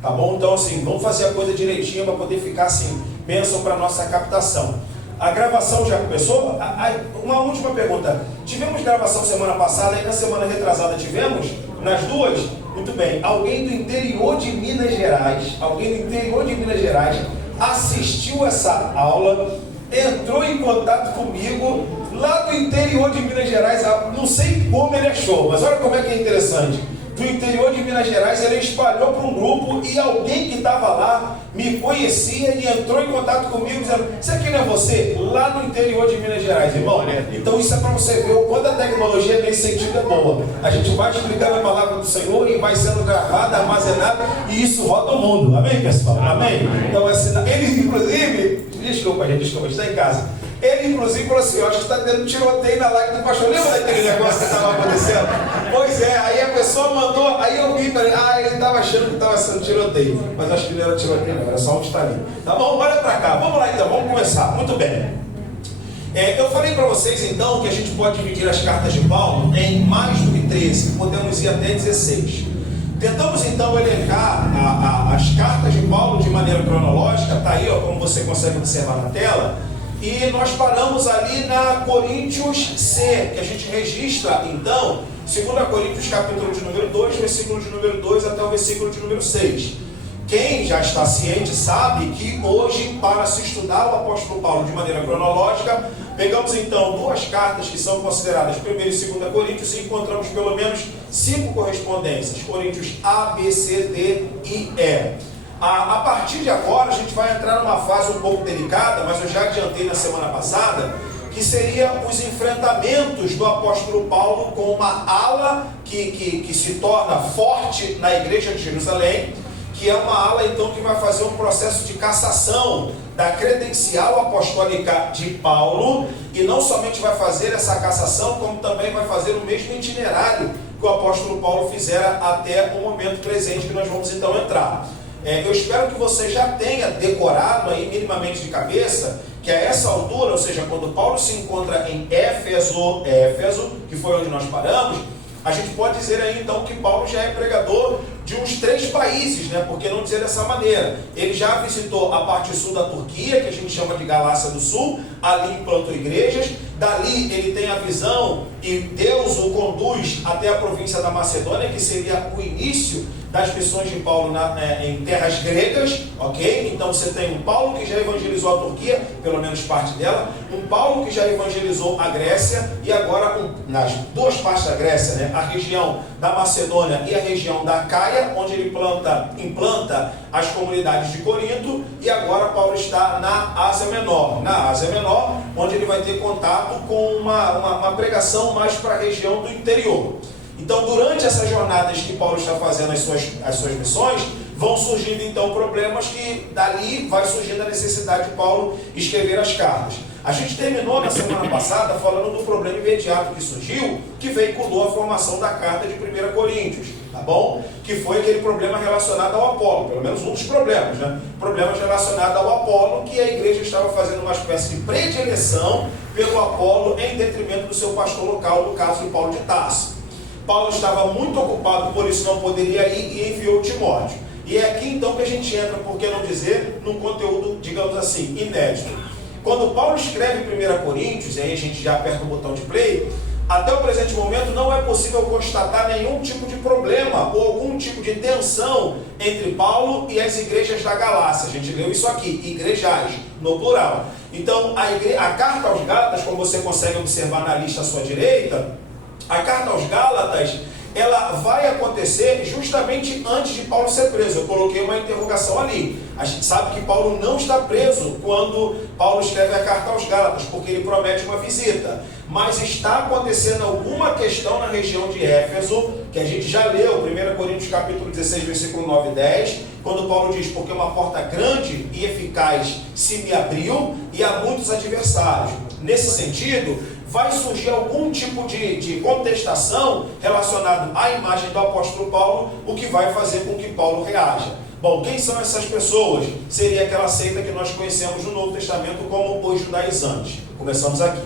Tá bom? Então assim, vamos fazer a coisa direitinho para poder ficar assim, bênção para nossa captação. A gravação já começou? Uma última pergunta. Tivemos gravação semana passada e na semana retrasada tivemos? Nas duas? Muito bem. Alguém do interior de Minas Gerais, assistiu essa aula, entrou em contato comigo, lá do interior de Minas Gerais, não sei como ele achou, mas olha como é que é interessante. Do interior de Minas Gerais, ele espalhou para um grupo e alguém que estava lá me conhecia e entrou em contato comigo dizendo: isso aqui não é você? Lá no interior de Minas Gerais, irmão. Então isso é para você ver o quanto a tecnologia nesse sentido é boa. A gente vai explicando a palavra do Senhor e vai sendo gravada, armazenada, e isso roda o mundo. Amém, pessoal? Amém? Então ele inclusive, desculpa, está em casa. Ele, inclusive, falou assim: eu acho que está tendo tiroteio na live do pastor. Lembra daquele negócio que estava acontecendo? Pois é, aí a pessoa mandou, aí eu vi e falei: ele estava achando que estava sendo tiroteio. Mas acho que não era tiroteio, não, era só um estalinho. Tá bom, olha para cá, vamos lá então, vamos começar. Muito bem. Eu falei para vocês então que a gente pode dividir as cartas de Paulo em mais do que 13, podemos ir até 16. Tentamos então elencar as cartas de Paulo de maneira cronológica, está aí, ó, como você consegue observar na tela. E nós paramos ali na Coríntios C, que a gente registra, então, 2 Coríntios capítulo de número 2, versículo de número 2 até o versículo de número 6. Quem já está ciente sabe que hoje, para se estudar o apóstolo Paulo de maneira cronológica, pegamos então duas cartas que são consideradas 1 e 2 Coríntios e encontramos pelo menos 5 correspondências, Coríntios A, B, C, D e E. A partir de agora a gente vai entrar numa fase um pouco delicada, mas eu já adiantei na semana passada, que seria os enfrentamentos do apóstolo Paulo com uma ala que se torna forte na igreja de Jerusalém, que é uma ala então que vai fazer um processo de cassação da credencial apostólica de Paulo, e não somente vai fazer essa cassação, como também vai fazer o mesmo itinerário que o apóstolo Paulo fizera até o momento presente, que nós vamos então entrar. Eu espero que você já tenha decorado aí minimamente de cabeça que a essa altura, ou seja, quando Paulo se encontra em Éfeso, que foi onde nós paramos, a gente pode dizer aí então que Paulo já é pregador de uns 3 países, né? Por que não dizer dessa maneira? Ele já visitou a parte sul da Turquia, que a gente chama de Galácia do Sul, ali implantou igrejas. Dali ele tem a visão e Deus o conduz até a província da Macedônia, que seria o início das missões de Paulo em terras gregas, ok? Então você tem um Paulo que já evangelizou a Turquia, pelo menos parte dela, um Paulo que já evangelizou a Grécia, e agora nas duas partes da Grécia, né? A região da Macedônia e a região da Caia, onde ele implanta as comunidades de Corinto, e agora Paulo está na Ásia Menor, onde ele vai ter contato com uma pregação mais para a região do interior. Então, durante essas jornadas que Paulo está fazendo as suas missões, vão surgindo então problemas que dali vai surgindo a necessidade de Paulo escrever as cartas. A gente terminou na semana passada falando do problema imediato que surgiu, que veiculou a formação da carta de 1 Coríntios, tá bom? Que foi aquele problema relacionado ao Apolo, pelo menos um dos problemas, né? Problemas relacionados ao Apolo, que a igreja estava fazendo uma espécie de predileção pelo Apolo em detrimento do seu pastor local, no caso de Paulo de Tarso. Paulo estava muito ocupado, por isso não poderia ir, e enviou Timóteo. E é aqui então que a gente entra, por que não dizer, num conteúdo, digamos assim, inédito. Quando Paulo escreve 1 Coríntios, e aí a gente já aperta o botão de play, até o presente momento não é possível constatar nenhum tipo de problema ou algum tipo de tensão entre Paulo e as igrejas da Galácia. A gente leu isso aqui, igrejais, no plural. Então, a carta aos Gálatas, como você consegue observar na lista à sua direita, a carta aos Gálatas, ela vai acontecer justamente antes de Paulo ser preso. Eu coloquei uma interrogação ali. A gente sabe que Paulo não está preso quando Paulo escreve a carta aos Gálatas, porque ele promete uma visita. Mas está acontecendo alguma questão na região de Éfeso, que a gente já leu, 1 Coríntios capítulo 16, versículo 9 e 10, quando Paulo diz: porque uma porta grande e eficaz se me abriu e há muitos adversários. Nesse sentido, vai surgir algum tipo de contestação relacionado à imagem do apóstolo Paulo, o que vai fazer com que Paulo reaja. Bom, quem são essas pessoas? Seria aquela seita que nós conhecemos no Novo Testamento como os judaizantes. Começamos aqui.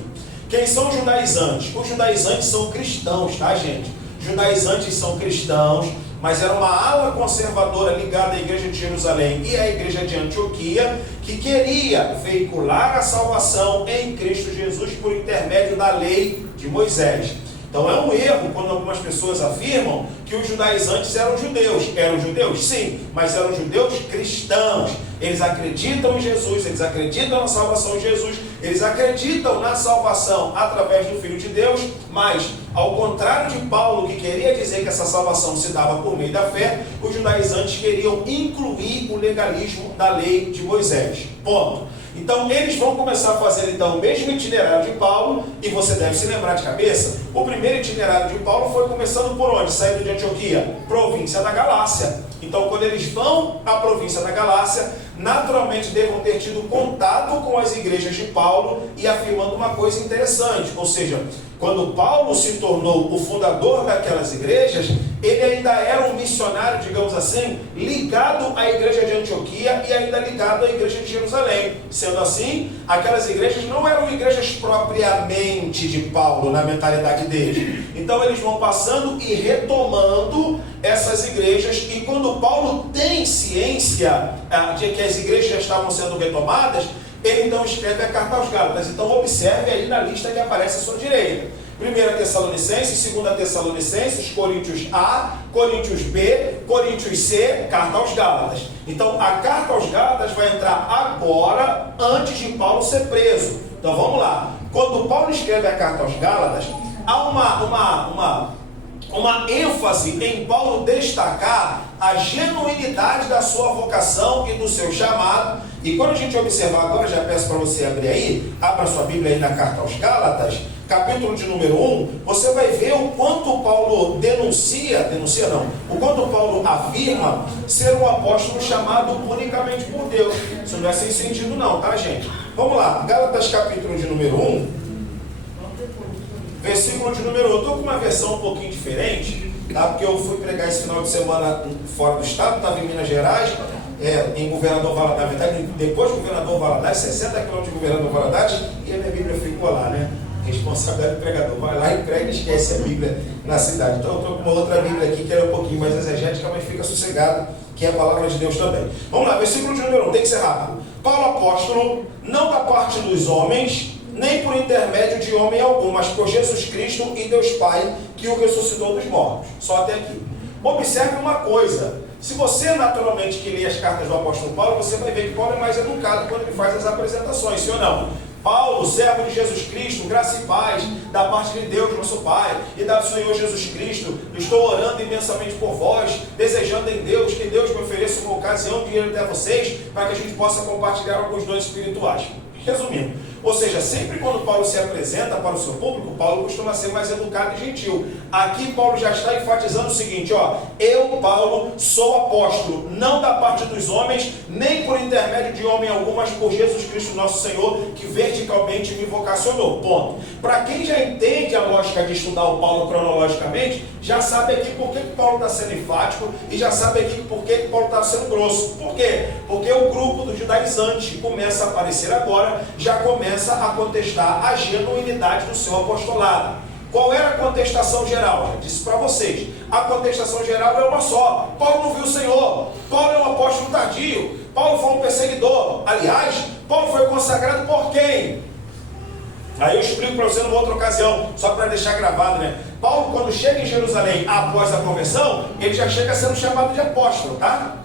Quem são os judaizantes? Os judaizantes são cristãos, tá, gente? Judaizantes são cristãos, mas era uma ala conservadora ligada à igreja de Jerusalém e à igreja de Antioquia, que queria veicular a salvação em Cristo Jesus por intermédio da lei de Moisés. Então é um erro quando algumas pessoas afirmam que os judaizantes eram judeus. Eram judeus? Sim, mas eram judeus cristãos. Eles acreditam em Jesus, eles acreditam na salvação em Jesus, eles acreditam na salvação através do Filho de Deus, mas, ao contrário de Paulo, que queria dizer que essa salvação se dava por meio da fé, os judaizantes queriam incluir o legalismo da lei de Moisés. Ponto. Então eles vão começar a fazer então o mesmo itinerário de Paulo, e você deve se lembrar de cabeça, o primeiro itinerário de Paulo foi começando por onde? Saindo de Antioquia, província da Galácia. Então quando eles vão à província da Galácia, naturalmente devam ter tido contato com as igrejas de Paulo e afirmando uma coisa interessante, ou seja, quando Paulo se tornou o fundador daquelas igrejas, ele ainda era um missionário, digamos assim, ligado à igreja de Antioquia e ainda ligado à igreja de Jerusalém. Sendo assim, aquelas igrejas não eram igrejas propriamente de Paulo na mentalidade deles. Então eles vão passando e retomando essas igrejas, e quando Paulo tem ciência de que as igrejas já estavam sendo retomadas, ele então escreve a carta aos Gálatas. Então observe aí na lista que aparece à sua direita: 1 Tessalonicenses, 2 Tessalonicenses, Coríntios A, Coríntios B, Coríntios C, carta aos Gálatas. Então a carta aos Gálatas vai entrar agora, antes de Paulo ser preso. Então vamos lá. Quando Paulo escreve a carta aos Gálatas, há uma ênfase em Paulo destacar a genuinidade da sua vocação e do seu chamado. E quando a gente observar agora, já peço para você abrir aí, abra sua Bíblia aí na carta aos Gálatas, capítulo de número 1, você vai ver o quanto Paulo o quanto Paulo afirma ser um apóstolo chamado unicamente por Deus. Isso não é sem sentido não, tá, gente? Vamos lá, Gálatas capítulo de número 1, versículo de número 1. Eu estou com uma versão um pouquinho diferente, tá? Porque eu fui pregar esse final de semana fora do estado, estava em Minas Gerais, em Governador Valadares, na verdade, depois de Governador Valadares, 60 km de Governador Valadares, e a minha Bíblia ficou lá, né? Responsabilidade do pregador, vai lá e prega e esquece a Bíblia na cidade. Então eu estou com uma outra Bíblia aqui que era um pouquinho mais exegética, mas fica sossegado, que é a palavra de Deus também. Vamos lá, versículo de número 1, tem que ser rápido. Paulo apóstolo, não da parte dos homens, nem por intermédio de homem algum, mas por Jesus Cristo e Deus Pai, que o ressuscitou dos mortos. Só até aqui. Observe uma coisa: se você naturalmente que lê as cartas do apóstolo Paulo, você vai ver que Paulo é mais educado quando ele faz as apresentações, sim ou não? Paulo, servo de Jesus Cristo, graça e paz da parte de Deus, nosso Pai, e da do Senhor Jesus Cristo, estou orando imensamente por vós, desejando em Deus que Deus me ofereça uma ocasião de ir até vocês, para que a gente possa compartilhar alguns dons espirituais. Resumindo, ou seja, sempre quando Paulo se apresenta para o seu público, Paulo costuma ser mais educado e gentil. Aqui Paulo já está enfatizando o seguinte, eu, Paulo, sou apóstolo, não da parte dos homens, nem por intermédio de homem algum, mas por Jesus Cristo nosso Senhor, que verticalmente me vocacionou. Ponto. Para quem já entende a lógica de estudar o Paulo cronologicamente, já sabe aqui por que Paulo está sendo enfático e já sabe aqui por que Paulo está sendo grosso. Por quê? Porque o grupo do judaizante começa a aparecer agora, já começa a contestar a genuinidade do seu apostolado. Qual era a contestação geral? Já disse para vocês. A contestação geral é uma só. Paulo não viu o Senhor. Paulo é um apóstolo tardio. Paulo foi um perseguidor. Aliás, Paulo foi consagrado por quem? Aí eu explico para você numa outra ocasião, só para deixar gravado, né? Paulo, quando chega em Jerusalém após a conversão, ele já chega sendo chamado de apóstolo, tá?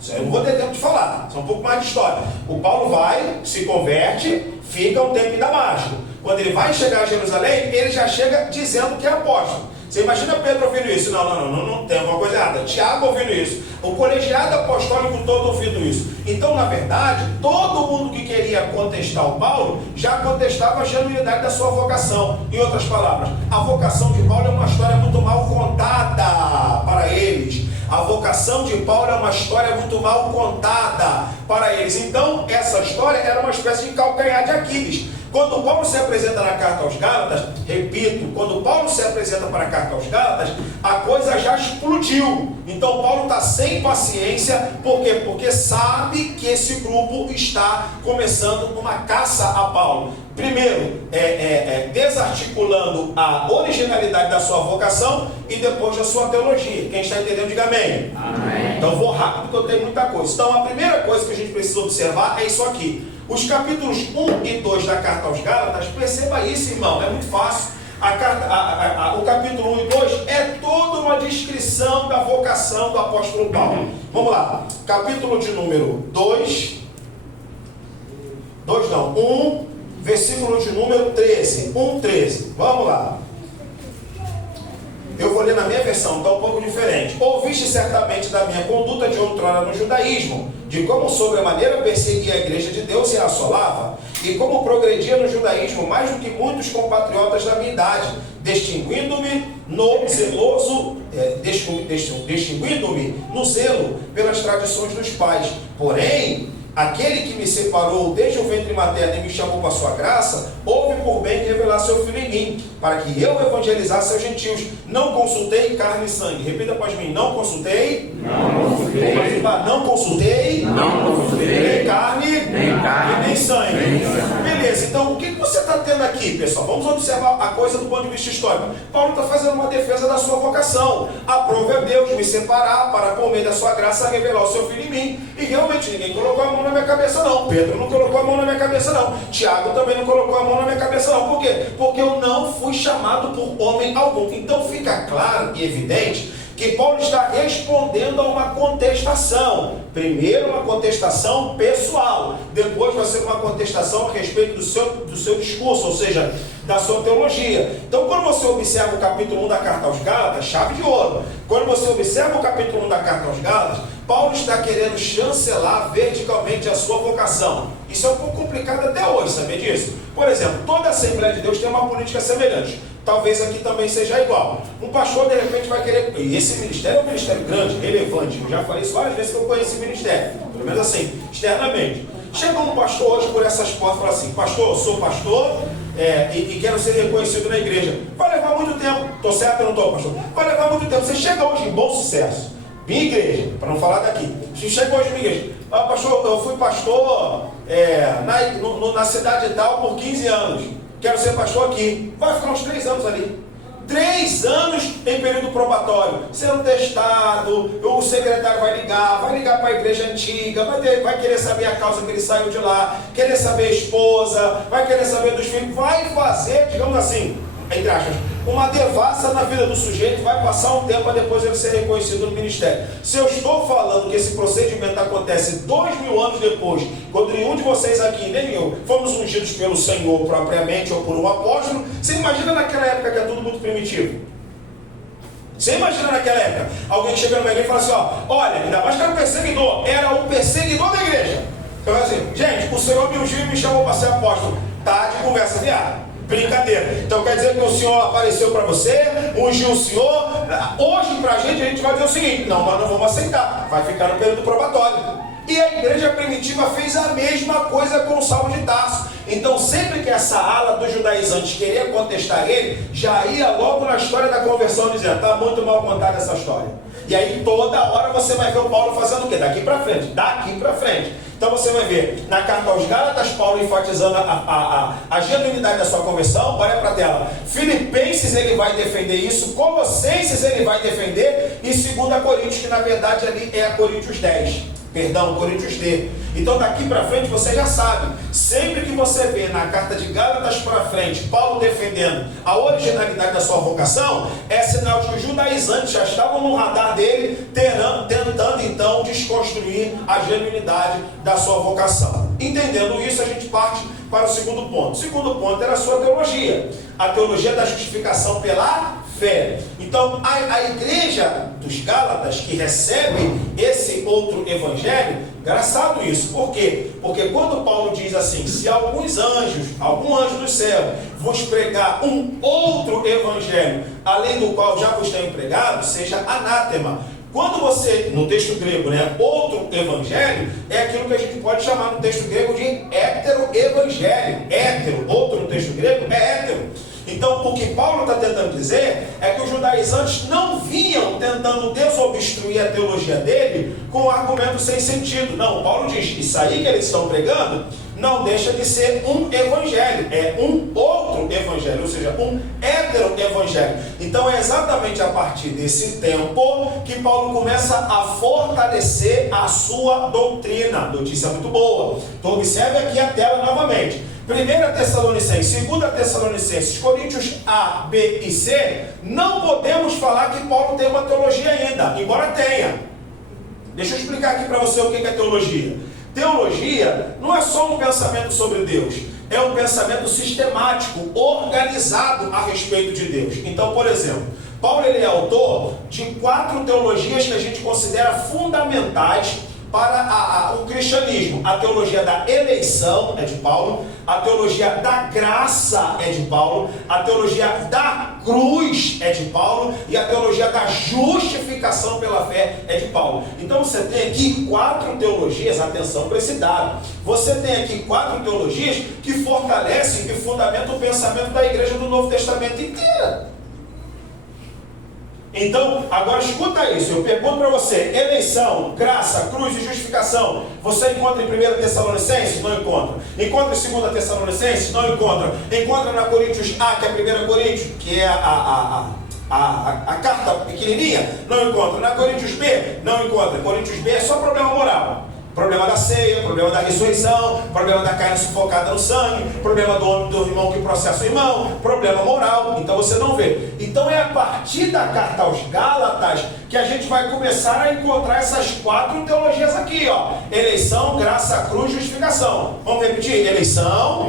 Isso aí eu não vou ter tempo de falar, isso é um pouco mais de história. O Paulo vai, se converte, fica um tempo em Damasco. Quando ele vai chegar a Jerusalém, ele já chega dizendo que é apóstolo. Você imagina Pedro ouvindo isso? Não tem alguma coisa errada. Tiago ouvindo isso. O colegiado apostólico todo ouvindo isso. Então, na verdade, todo mundo que queria contestar o Paulo, já contestava a genuinidade da sua vocação. Em outras palavras, a vocação de Paulo é uma história muito mal contada para eles. A vocação de Paulo é uma história muito mal contada para eles. Então, essa história era uma espécie de calcanhar de Aquiles. Quando Paulo se apresenta na carta aos Gálatas, repito, quando Paulo se apresenta para a carta aos Gálatas, a coisa já explodiu. Então Paulo está sem paciência, por quê? Porque sabe que esse grupo está começando uma caça a Paulo. Primeiro, desarticulando a originalidade da sua vocação e depois da sua teologia. Quem está entendendo, diga amém. Amém. Então vou rápido porque eu tenho muita coisa. Então a primeira coisa que a gente precisa observar é isso aqui. Os capítulos 1 e 2 da carta aos Gálatas, perceba isso, irmão, é muito fácil. O capítulo 1 e 2 é toda uma descrição da vocação do apóstolo Paulo. Vamos lá, capítulo de número 1, versículo de número 13, 1:13. Vamos lá. Eu vou ler na minha versão, está um pouco diferente. Ouviste certamente da minha conduta de outrora no judaísmo, de como sobremaneira perseguia a igreja de Deus e a assolava, e como progredia no judaísmo mais do que muitos compatriotas da minha idade, distinguindo-me no zelo pelas tradições dos pais. Porém, aquele que me separou desde o ventre materno e me chamou para a sua graça, houve por bem revelar seu Filho em mim, para que eu evangelizasse aos gentios. Não consultei carne e sangue. Repita após mim: não consultei. Não consultei. Não consultei. Não consultei. Nem carne e nem sangue. Beleza, então o que você está tendo aqui, pessoal? Vamos observar a coisa do ponto de vista histórico. Paulo está fazendo uma defesa da sua vocação. Aprove a Deus me separar para, por meio da sua graça, revelar o seu Filho em mim. E realmente ninguém colocou a mão na minha cabeça, não. Pedro não colocou a mão na minha cabeça, não. Tiago também não colocou a mão na minha cabeça, não. Por quê? Porque eu não fui chamado por homem algum. Então fica claro e evidente que Paulo está respondendo a uma contestação. Primeiro uma contestação pessoal, depois vai ser uma contestação a respeito do seu discurso, ou seja, da sua teologia. Então quando você observa o capítulo 1 da carta aos Gálatas, chave de ouro, quando você observa o capítulo 1 da carta aos Gálatas, Paulo está querendo chancelar verticalmente a sua vocação. Isso é um pouco complicado até hoje, sabia disso? Por exemplo, toda a Assembleia de Deus tem uma política semelhante. Talvez aqui também seja igual. Um pastor de repente vai querer... E esse ministério é um ministério grande, relevante. Eu já falei isso várias vezes que eu conheci esse ministério. Pelo menos assim, externamente. Chega um pastor hoje por essas portas e fala assim: pastor, eu sou pastor e quero ser reconhecido na igreja. Vai levar muito tempo. Estou certo ou não estou, pastor? Vai levar muito tempo. Você chega hoje em Bom Sucesso, minha igreja, para não falar daqui. Você chega hoje em minha igreja. Ah, pastor, eu fui pastor na cidade tal por 15 anos. Quero ser pastor aqui. Vai ficar uns 3 anos ali. 3 anos em período probatório, sendo testado, o secretário vai ligar para a igreja antiga, vai querer saber a causa que ele saiu de lá, querer saber a esposa, vai querer saber dos filhos, vai fazer, digamos assim, entre aspas, uma devassa na vida do sujeito, vai passar um tempo para depois ele ser reconhecido no ministério. Se eu estou falando que esse procedimento acontece 2000 anos depois, quando nenhum de vocês aqui, nem eu, fomos ungidos pelo Senhor propriamente ou por um apóstolo, você imagina naquela época que é tudo muito primitivo? Você imagina naquela época, alguém chega numa igreja e fala assim, olha, ainda mais que era um perseguidor da igreja. Então assim, gente, o Senhor me ungiu e me chamou para ser apóstolo. Tá de conversa fiada. Brincadeira. Então quer dizer que o Senhor apareceu para você, ungiu o Senhor. Hoje pra gente, a gente vai dizer o seguinte: não, nós não vamos aceitar, vai ficar no período probatório. E a igreja primitiva fez a mesma coisa com o Saulo de Tarso. Então sempre que essa ala dos judaizantes queria contestar ele, já ia logo na história da conversão dizendo: está muito mal contada essa história. E aí toda hora você vai ver o Paulo fazendo o quê? Daqui para frente, daqui para frente. Então você vai ver, na carta aos Gálatas, Paulo enfatizando a genuinidade da sua conversão. Olha para a tela. Filipenses ele vai defender isso, Colossenses ele vai defender, e 2 Coríntios, que na verdade ali é a Coríntios 10. Perdão, Coríntios D. Então daqui para frente você já sabe, sempre que você vê na carta de Gálatas para frente Paulo defendendo a originalidade da sua vocação, é sinal de que os judaizantes já estavam no radar dele, tentando então desconstruir a genuinidade da sua vocação. Entendendo isso, a gente parte para o segundo ponto. O segundo ponto era a sua teologia, a teologia da justificação pela fé. Então a igreja dos Gálatas que recebe esse outro evangelho, engraçado isso, por quê? Porque quando Paulo diz assim: se algum anjo do céu vos pregar um outro evangelho, além do qual já vos tenho pregado, seja anátema. Quando você, no texto grego, outro evangelho, é aquilo que a gente pode chamar no texto grego de hétero-evangelho. Hétero, outro no texto grego é hétero. Então, o que Paulo está tentando dizer é que os judaizantes não vinham tentando desobstruir a teologia dele com argumentos sem sentido. Não, Paulo diz: isso aí que eles estão pregando não deixa de ser um evangelho, é um outro evangelho, ou seja, um hetero-evangelho. Então é exatamente a partir desse tempo que Paulo começa a fortalecer a sua doutrina. Notícia muito boa. Então observe aqui a tela novamente. 1 Tessalonicenses, 2 Tessalonicenses, Coríntios A, B e C, não podemos falar que Paulo tem uma teologia ainda, embora tenha. Deixa eu explicar aqui para você o que é teologia. Teologia não é só um pensamento sobre Deus, é um pensamento sistemático, organizado a respeito de Deus. Então, por exemplo, Paulo ele é autor de 4 teologias que a gente considera fundamentais para o cristianismo. A teologia da eleição é de Paulo, a teologia da graça é de Paulo, a teologia da cruz é de Paulo e a teologia da justificação pela fé é de Paulo. Então você tem aqui 4 teologias, atenção para esse dado. Você tem aqui 4 teologias que fortalecem e fundamentam o pensamento da igreja do Novo Testamento inteira. Então, agora escuta isso, eu pergunto para você, eleição, graça, cruz e justificação, você encontra em 1 Tessalonicenses? Não encontra. Encontra em 2 Tessalonicenses? Não encontra. Encontra na Coríntios A, que é a 1 Coríntios, que é a carta pequenininha? Não encontra. Na Coríntios B? Não encontra. Coríntios B é só problema moral. Problema da ceia, problema da ressurreição, problema da carne sufocada no sangue, problema do irmão que processa o irmão, problema moral. Então você não vê. Então é a partir da carta aos Gálatas que a gente vai começar a encontrar essas 4 teologias aqui, ó. Eleição, graça, cruz, justificação. Vamos repetir? Eleição,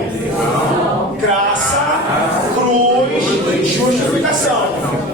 graça, cruz, justificação.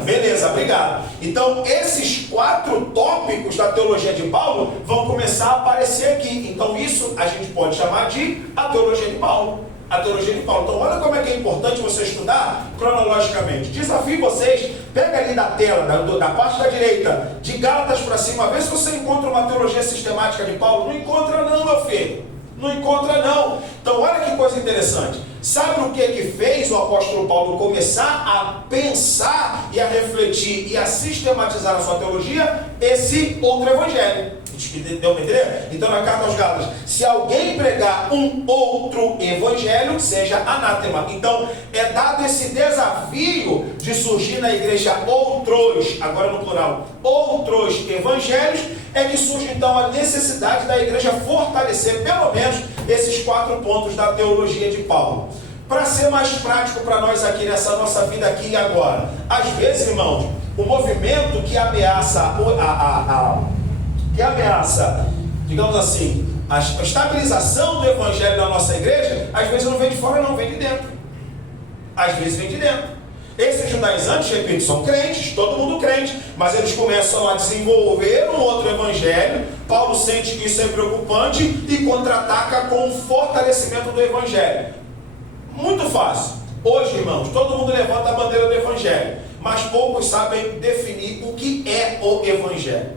Beleza, obrigado. Então esses 4 tópicos da teologia de Paulo vão começar a aparecer aqui. Então isso a gente pode chamar de a teologia de Paulo. A teologia de Paulo. Então olha como é que é importante você estudar cronologicamente. Desafio vocês, pega ali da tela, da parte da direita, de Gálatas para cima, vê se você encontra uma teologia sistemática de Paulo. Não encontra não, meu filho. Não encontra não. Então olha que coisa interessante. Sabe o que fez o apóstolo Paulo começar a pensar e a refletir e a sistematizar a sua teologia? Esse outro evangelho. Deu para entender? Então na carta aos Gálatas, se alguém pregar um outro evangelho, seja anátema. Então é dado esse desafio de surgir na igreja outros, agora no plural, outros evangelhos, é que surge então a necessidade da igreja fortalecer pelo menos esses 4 pontos da teologia de Paulo. Para ser mais prático para nós aqui nessa nossa vida aqui e agora, às vezes, irmãos, o movimento que ameaça digamos assim, a estabilização do evangelho da nossa igreja, às vezes não vem de fora, não, vem de dentro. Às vezes vem de dentro. Esses judaizantes, repito, são crentes, todo mundo crente, mas eles começam a desenvolver um outro evangelho. Paulo sente que isso é preocupante e contra-ataca com o fortalecimento do evangelho. Muito fácil. Hoje, irmãos, todo mundo levanta a bandeira do evangelho, mas poucos sabem definir o que é o evangelho.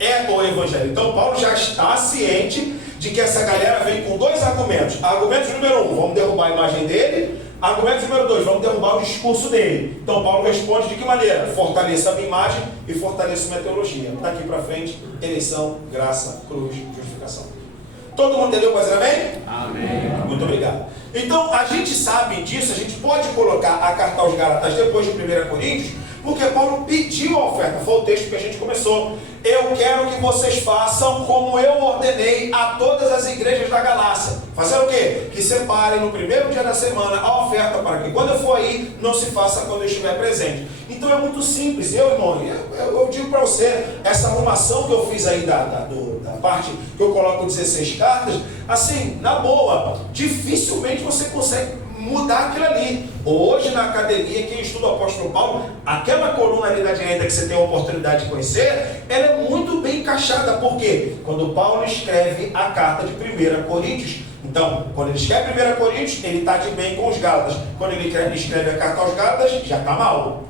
É o evangelho. Então Paulo já está ciente de que essa galera vem com 2 argumentos. Argumento número 1, vamos derrubar a imagem dele. Argumento número 2, vamos derrubar o discurso dele. Então Paulo responde de que maneira? Fortaleça a minha imagem e fortaleça a minha teologia. Daqui para frente, eleição, graça, cruz, justificação. Todo mundo entendeu, mas amém? Amém. Muito obrigado. Então a gente sabe disso, a gente pode colocar a carta aos Gálatas depois de 1 Coríntios, porque Paulo pediu a oferta. Foi o texto que a gente começou. Eu quero que vocês façam como eu ordenei a todas as igrejas da Galácia. Fazer o quê? Que separem no primeiro dia da semana a oferta, para que quando eu for aí, não se faça quando eu estiver presente. Então é muito simples. Irmão, eu digo para você, essa arrumação que eu fiz aí da parte que eu coloco 16 cartas, assim, na boa, dificilmente você consegue mudar aquilo ali. Hoje na academia, quem estuda o apóstolo Paulo, aquela coluna ali da direita que você tem a oportunidade de conhecer, ela é muito bem encaixada. Por quê? Quando Paulo escreve a carta de 1 Coríntios, então, quando ele escreve 1 Coríntios, ele está de bem com os Gálatas. Quando ele escreve a carta aos Gálatas, já está mal.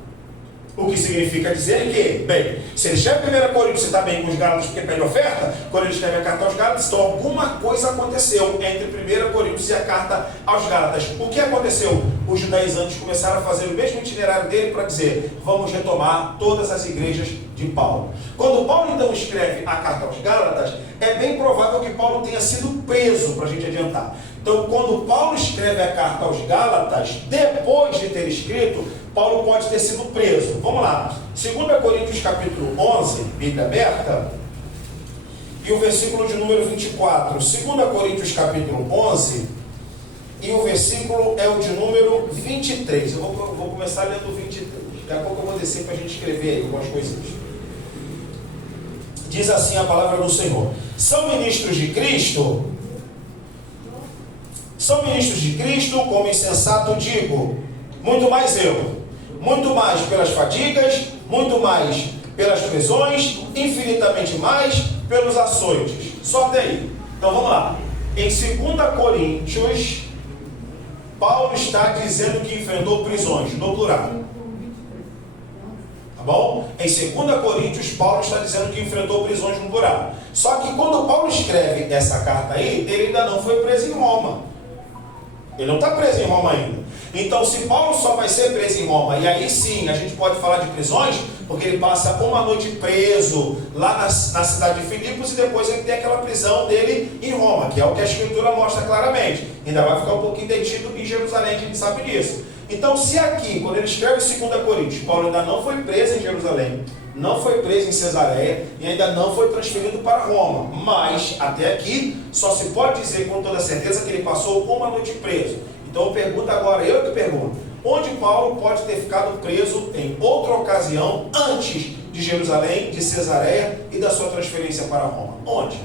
O que significa dizer que, bem, se ele escreve 1 Coríntios, você está bem com os Gálatas porque pede oferta, quando ele escreve a carta aos Gálatas, então alguma coisa aconteceu entre 1 Coríntios e a carta aos Gálatas. O que aconteceu? Os judaizantes começaram a fazer o mesmo itinerário dele para dizer, vamos retomar todas as igrejas de Paulo. Quando Paulo então escreve a carta aos Gálatas, é bem provável que Paulo tenha sido preso, para a gente adiantar. Então, quando Paulo escreve a carta aos Gálatas, depois de ter escrito, Paulo pode ter sido preso. Vamos lá. 2 Coríntios capítulo 11, Bíblia aberta, e o versículo de número 24. 2 Coríntios capítulo 11, e o versículo é o de número 23. Eu vou começar lendo o 23. Daqui a pouco eu vou descer para a gente escrever aí algumas coisinhas. Diz assim a palavra do Senhor. São ministros de Cristo, como insensato digo, muito mais eu, muito mais pelas fadigas, muito mais pelas prisões, infinitamente mais pelos açoites. Só até aí. Então vamos lá. Em 2 Coríntios, Paulo está dizendo que enfrentou prisões, no plural. Tá bom? Em 2 Coríntios, Paulo está dizendo que enfrentou prisões no plural. Só que quando Paulo escreve essa carta aí, ele ainda não foi preso em Roma. Ele não está preso em Roma ainda. Então, se Paulo só vai ser preso em Roma, e aí sim a gente pode falar de prisões, porque ele passa uma noite preso lá na cidade de Filipos e depois ele tem aquela prisão dele em Roma, que é o que a Escritura mostra claramente. Ainda vai ficar um pouquinho detido em Jerusalém, a gente sabe disso. Então, se aqui, quando ele escreve 2 Coríntios, Paulo ainda não foi preso em Jerusalém, não foi preso em Cesareia e ainda não foi transferido para Roma, mas até aqui só se pode dizer com toda certeza que ele passou uma noite preso. Então pergunta agora, eu que pergunto, onde Paulo pode ter ficado preso em outra ocasião antes de Jerusalém, de Cesareia e da sua transferência para Roma? Onde?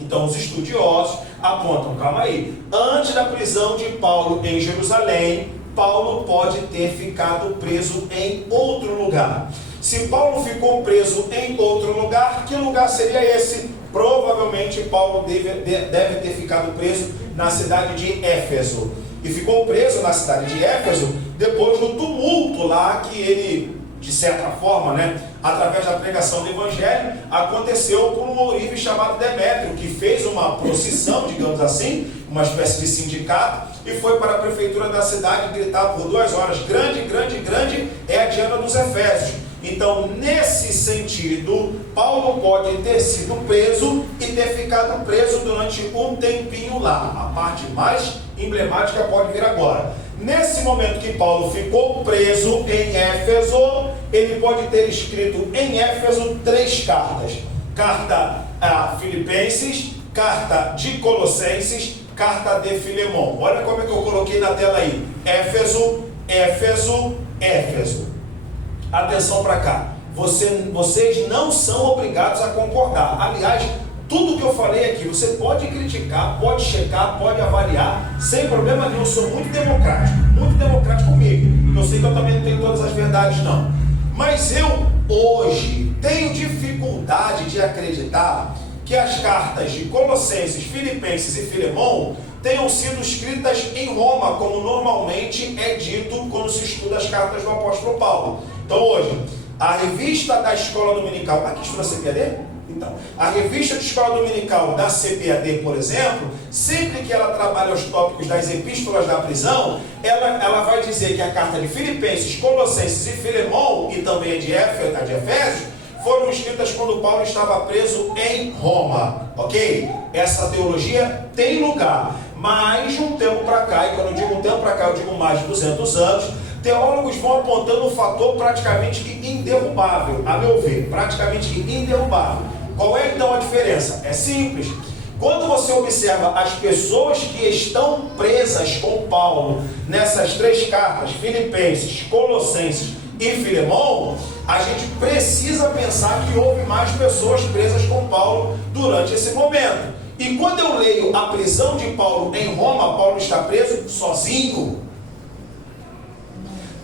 Então os estudiosos apontam, calma aí, antes da prisão de Paulo em Jerusalém, Paulo pode ter ficado preso em outro lugar. Se Paulo ficou preso em outro lugar, que lugar seria esse? Provavelmente Paulo deve ter ficado preso na cidade de Éfeso. E ficou preso na cidade de Éfeso depois do tumulto lá que ele, de certa forma, através da pregação do Evangelho, aconteceu por um ourive chamado Demétrio, que fez uma procissão, digamos assim, uma espécie de sindicato, e foi para a prefeitura da cidade gritar por 2 horas, grande, grande, grande é a Diana dos Efésios. Então, nesse sentido, Paulo pode ter sido preso e ter ficado preso durante um tempinho lá. A parte mais emblemática pode vir agora. Nesse momento que Paulo ficou preso em Éfeso, ele pode ter escrito em Éfeso 3 cartas. Carta a Filipenses, carta de Colossenses, carta de Filemão. Olha como é que eu coloquei na tela aí. Éfeso, Éfeso, Éfeso. Atenção para cá. Vocês não são obrigados a concordar. Aliás, tudo que eu falei aqui, você pode criticar, pode checar, pode avaliar, sem problema nenhum. Eu sou muito democrático comigo. Eu sei que eu também não tenho todas as verdades, não. Mas eu, hoje, tenho dificuldade de acreditar que as cartas de Colossenses, Filipenses e Filemão tenham sido escritas em Roma, como normalmente é dito quando se estuda as cartas do apóstolo Paulo. Então hoje, a revista da escola dominical, aqui estuda a CPAD? Então, a revista de escola dominical da CPAD, por exemplo, sempre que ela trabalha os tópicos das epístolas da prisão, ela vai dizer que a carta de Filipenses, Colossenses e Filemão, e também a de Efésios, foram escritas quando Paulo estava preso em Roma, ok? Essa teologia tem lugar, mas de um tempo para cá, e quando eu digo um tempo para cá, eu digo mais de 200 anos, teólogos vão apontando um fator praticamente inderrubável, a meu ver, praticamente inderrubável. Qual é então a diferença? É simples. Quando você observa as pessoas que estão presas com Paulo nessas 3 cartas, Filipenses, Colossenses e Filemão, a gente precisa pensar que houve mais pessoas presas com Paulo durante esse momento. E quando eu leio a prisão de Paulo em Roma, Paulo está preso sozinho.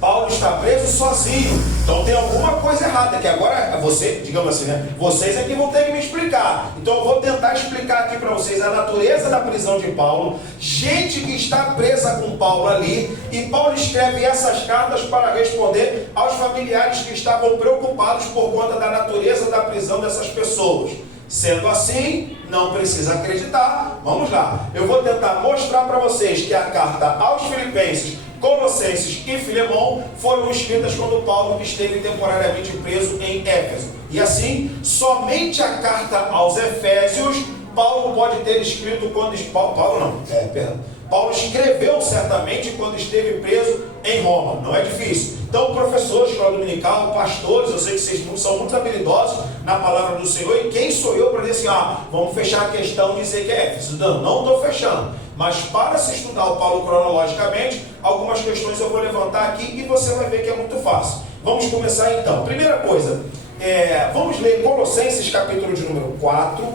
Paulo está preso sozinho. Então tem alguma coisa errada, que agora você, digamos assim, né? Vocês é que vão ter que me explicar. Então eu vou tentar explicar aqui para vocês a natureza da prisão de Paulo, gente que está presa com Paulo ali, e Paulo escreve essas cartas para responder aos familiares que estavam preocupados por conta da natureza da prisão dessas pessoas. Sendo assim, não precisa acreditar. Vamos lá. Eu vou tentar mostrar para vocês que a carta aos Filipenses, Colossenses e Filemão foram escritas quando Paulo esteve temporariamente preso em Éfeso. E assim, somente a carta aos Efésios, Paulo pode ter escrito quando... Paulo escreveu certamente quando esteve preso em Roma. Não é difícil. Então, professores de escola dominical, pastores, eu sei que vocês são muito habilidosos na palavra do Senhor. E quem sou eu para dizer assim, vamos fechar a questão e dizer que é Éfeso? Não estou fechando. Mas para se estudar o Paulo cronologicamente, algumas questões eu vou levantar aqui e você vai ver que é muito fácil. Vamos começar então. Primeira coisa, vamos ler Colossenses capítulo de número 4,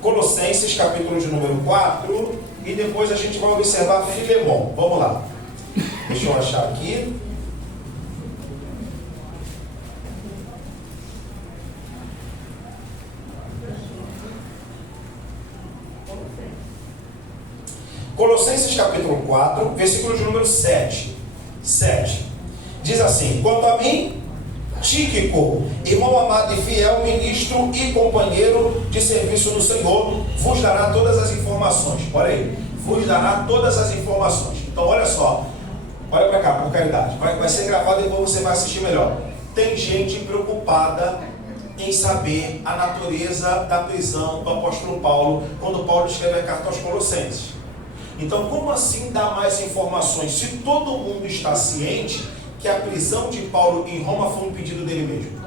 Colossenses capítulo de número 4, e depois a gente vai observar Filemão. Vamos lá. Deixa eu achar aqui. Colossenses capítulo 4, versículo de número 7. Diz assim: quanto a mim, Tíquico, irmão amado e fiel, ministro e companheiro de serviço no Senhor, vos dará todas as informações. Olha aí, vos dará todas as informações. Então olha só, olha para cá, por caridade. Vai ser gravado e depois você vai assistir melhor. Tem gente preocupada em saber a natureza da prisão do apóstolo Paulo, quando Paulo escreve a carta aos Colossenses. Então, como assim dar mais informações? Se todo mundo está ciente que a prisão de Paulo em Roma foi um pedido dele mesmo.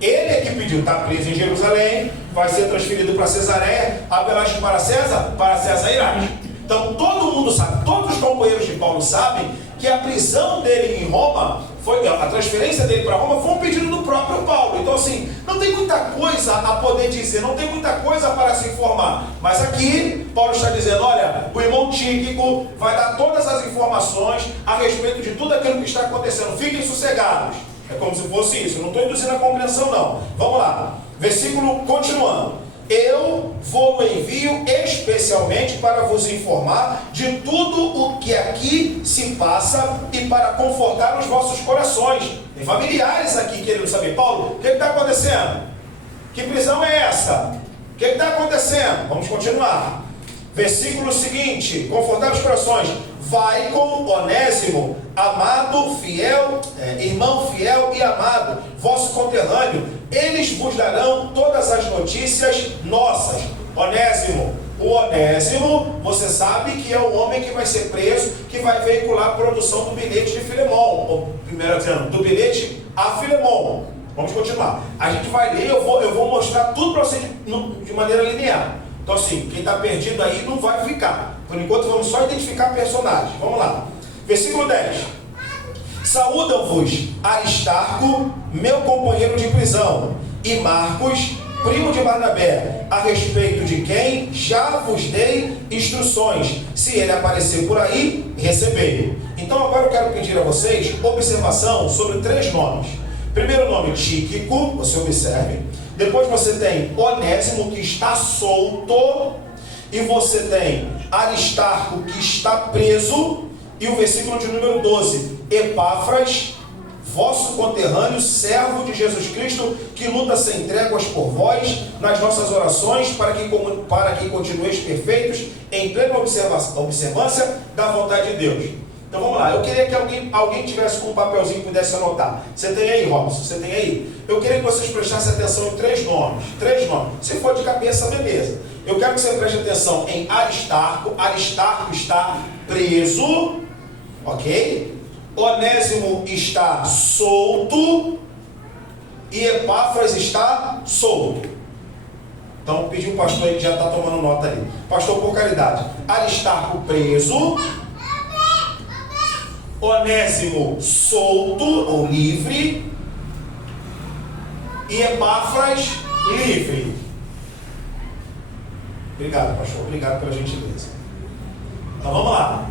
Ele é que pediu, está preso em Jerusalém, vai ser transferido para Cesareia, Abelaste para César irás. Então todo mundo sabe, todos os companheiros de Paulo sabem que a prisão dele em Roma, a transferência dele para Roma foi um pedido do próprio Paulo. Então assim, não tem muita coisa a poder dizer, não tem muita coisa para se informar. Mas aqui, Paulo está dizendo, olha, o irmão Tíquico vai dar todas as informações a respeito de tudo aquilo que está acontecendo. Fiquem sossegados. É como se fosse isso, eu não estou induzindo a compreensão não. Vamos lá, versículo continuando. Eu vou envio especialmente para vos informar de tudo o que aqui se passa e para confortar os vossos corações. Tem familiares aqui querendo saber, Paulo, o que está acontecendo? Que prisão é essa? O que está acontecendo? Vamos continuar. Versículo seguinte, confortar os corações. Vai com Onésimo, amado, fiel, irmão fiel e amado, vosso conterrâneo. Eles vos darão todas as notícias nossas. Onésimo. O Onésimo, você sabe que é o homem que vai ser preso, que vai veicular a produção do bilhete de Filemão. Ou, primeiro dizendo, do bilhete a Filemão. Vamos continuar. A gente vai ler, eu vou mostrar tudo para você de maneira linear. Então assim, quem está perdido aí não vai ficar. Por enquanto vamos só identificar personagens. Vamos lá. Versículo 10. Saúdam-vos Aristarco, meu companheiro de prisão, e Marcos, primo de Barnabé, a respeito de quem já vos dei instruções. Se ele aparecer por aí, recebei. Então agora eu quero pedir a vocês observação sobre 3 nomes. Primeiro nome, Tíquico, você observe. Depois você tem Onésimo, que está solto. E você tem Aristarco, que está preso. E o versículo de número 12. Epáfras, vosso conterrâneo, servo de Jesus Cristo, que luta sem tréguas por vós, nas nossas orações, para que continueis perfeitos, em plena observância da vontade de Deus. Então vamos lá, eu queria que alguém tivesse com um papelzinho e pudesse anotar. Você tem aí, Robson? Você tem aí? Eu queria que vocês prestassem atenção em 3 nomes. 3 nomes. Se for de cabeça, beleza. Eu quero que você preste atenção em Aristarco. Aristarco está preso, ok? Onésimo está solto e Epáfras está solto. Então pedi o pastor aí que já está tomando nota aí. Pastor, por caridade. Aristarco preso, Onésimo solto ou livre e Epáfras livre. Obrigado, pastor. Obrigado pela gentileza. Então vamos lá.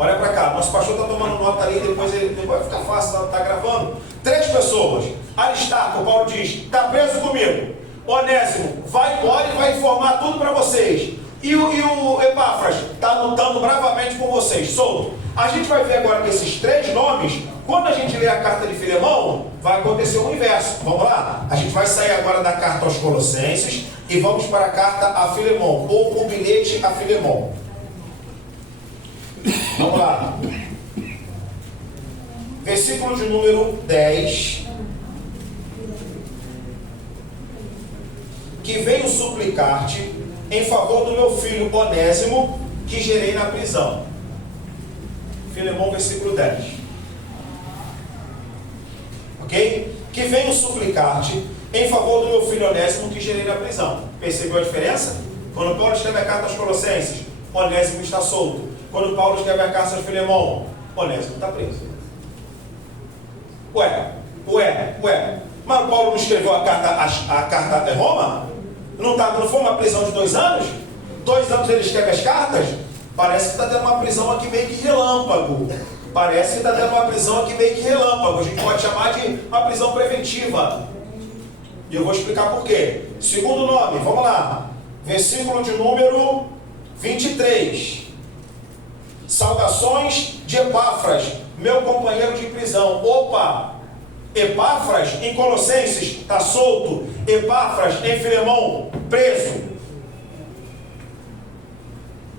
Olha para cá, nosso pastor está tomando nota ali, depois vai ficar fácil, está gravando. 3 pessoas. Aristarco, Paulo diz, está preso comigo. Onésimo, vai embora e vai informar tudo para vocês. E o Epáfras está lutando bravamente com vocês, solto. A gente vai ver agora que esses 3 nomes, quando a gente lê a carta de Filemão, vai acontecer o inverso. Vamos lá? A gente vai sair agora da carta aos Colossenses e vamos para a carta a Filemão, ou o bilhete a Filemão. Vamos lá. Versículo de número 10. Que venho suplicar-te em favor do meu filho Onésimo, que gerei na prisão. Filemão, versículo 10. Ok? Que venho suplicar-te em favor do meu filho Onésimo, que gerei na prisão. Percebeu a diferença? Quando Paulo escreve a carta aos Colossenses, Onésimo está solto. Quando Paulo escreve a carta a Filemão, Onésimo está preso. Ué. Mas Paulo não escreveu a carta a Roma? Não foi uma prisão de 2 anos? 2 anos ele escreve as cartas? Parece que está tendo uma prisão aqui meio que relâmpago. A gente pode chamar de uma prisão preventiva. E eu vou explicar por quê. Segundo nome, vamos lá. Versículo de número 23. Saudações de Epáfras, meu companheiro de prisão. Opa! Epáfras em Colossenses está solto. Epáfras em Filemão preso.